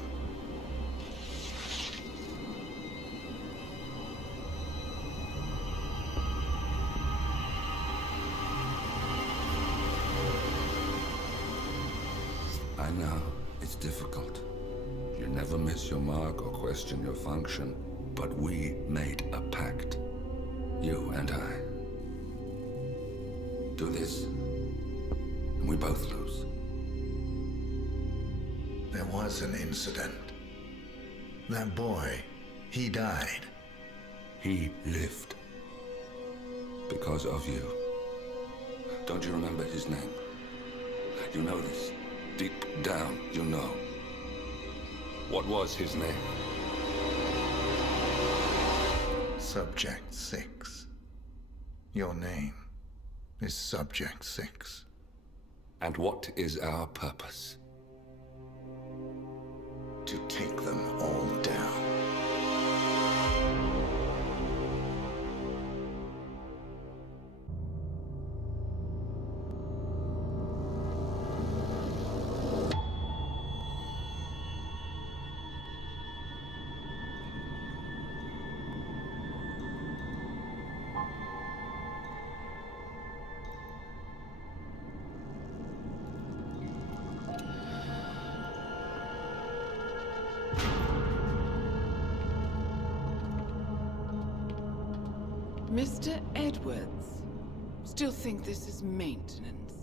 I know, it's difficult. You never miss your mark or question your function. But we made a pact. You and I. Do this, and we both lose. There was an incident. That boy, he died. He lived. Because of you. Don't you remember his name? You know this. Deep down, you know. What was his name? Subject 6. Your name is Subject 6. And what is our purpose? To take them all down. Mr. Edwards, still think this is maintenance?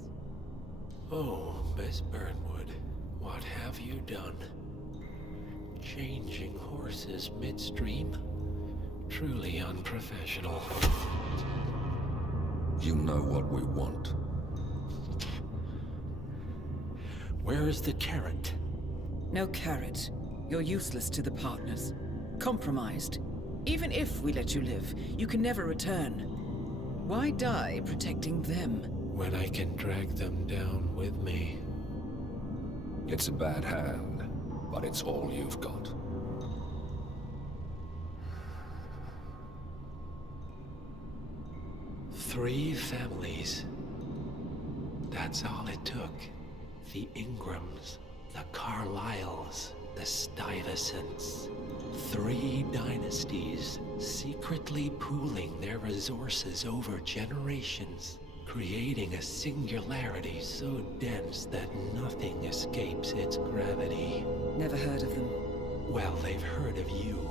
Oh, Miss Burnwood, what have you done? Changing horses midstream? Truly unprofessional. You know what we want. Where is the carrot? No carrot. You're useless to the partners. Compromised. Even if we let you live, you can never return. Why die protecting them? When I can drag them down with me. It's a bad hand, but it's all you've got. Three families. That's all it took. The Ingrams, the Carlyles, the Stuyvesants. 3 dynasties secretly pooling their resources over generations, creating a singularity so dense that nothing escapes its gravity. Never heard of them. Well, they've heard of you.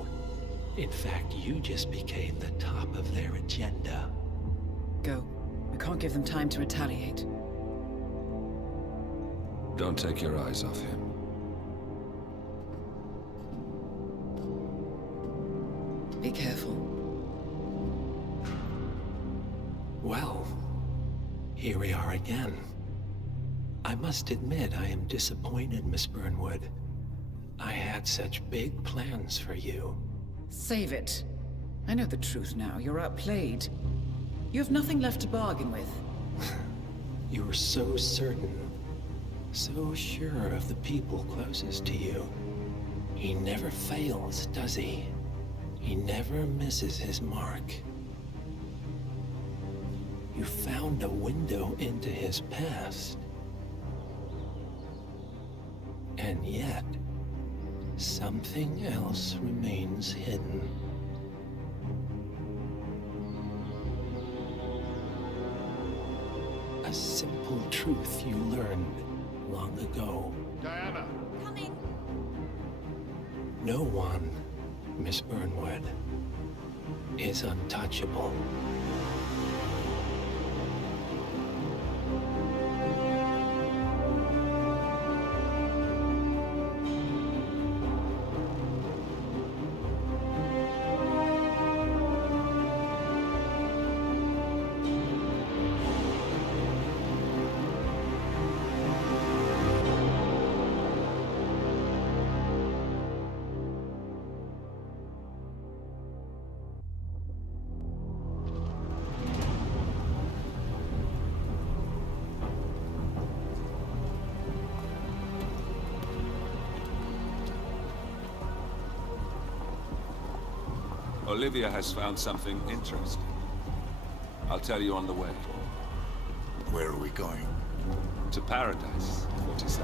In fact, you just became the top of their agenda. Go. We can't give them time to retaliate. Don't take your eyes off him. Be careful. Well, here we are again. I must admit I am disappointed, Miss Burnwood. I had such big plans for you. Save it. I know the truth now. You're outplayed. You have nothing left to bargain with. You were so certain. So sure of the people closest to you. He never fails, does he? He never misses his mark. You found a window into his past. And yet, something else remains hidden. A simple truth you learned long ago. Diana! Coming! No one, Miss Burnwood, is untouchable. Olivia has found something interesting. I'll tell you on the way. Where are we going? To paradise, 47.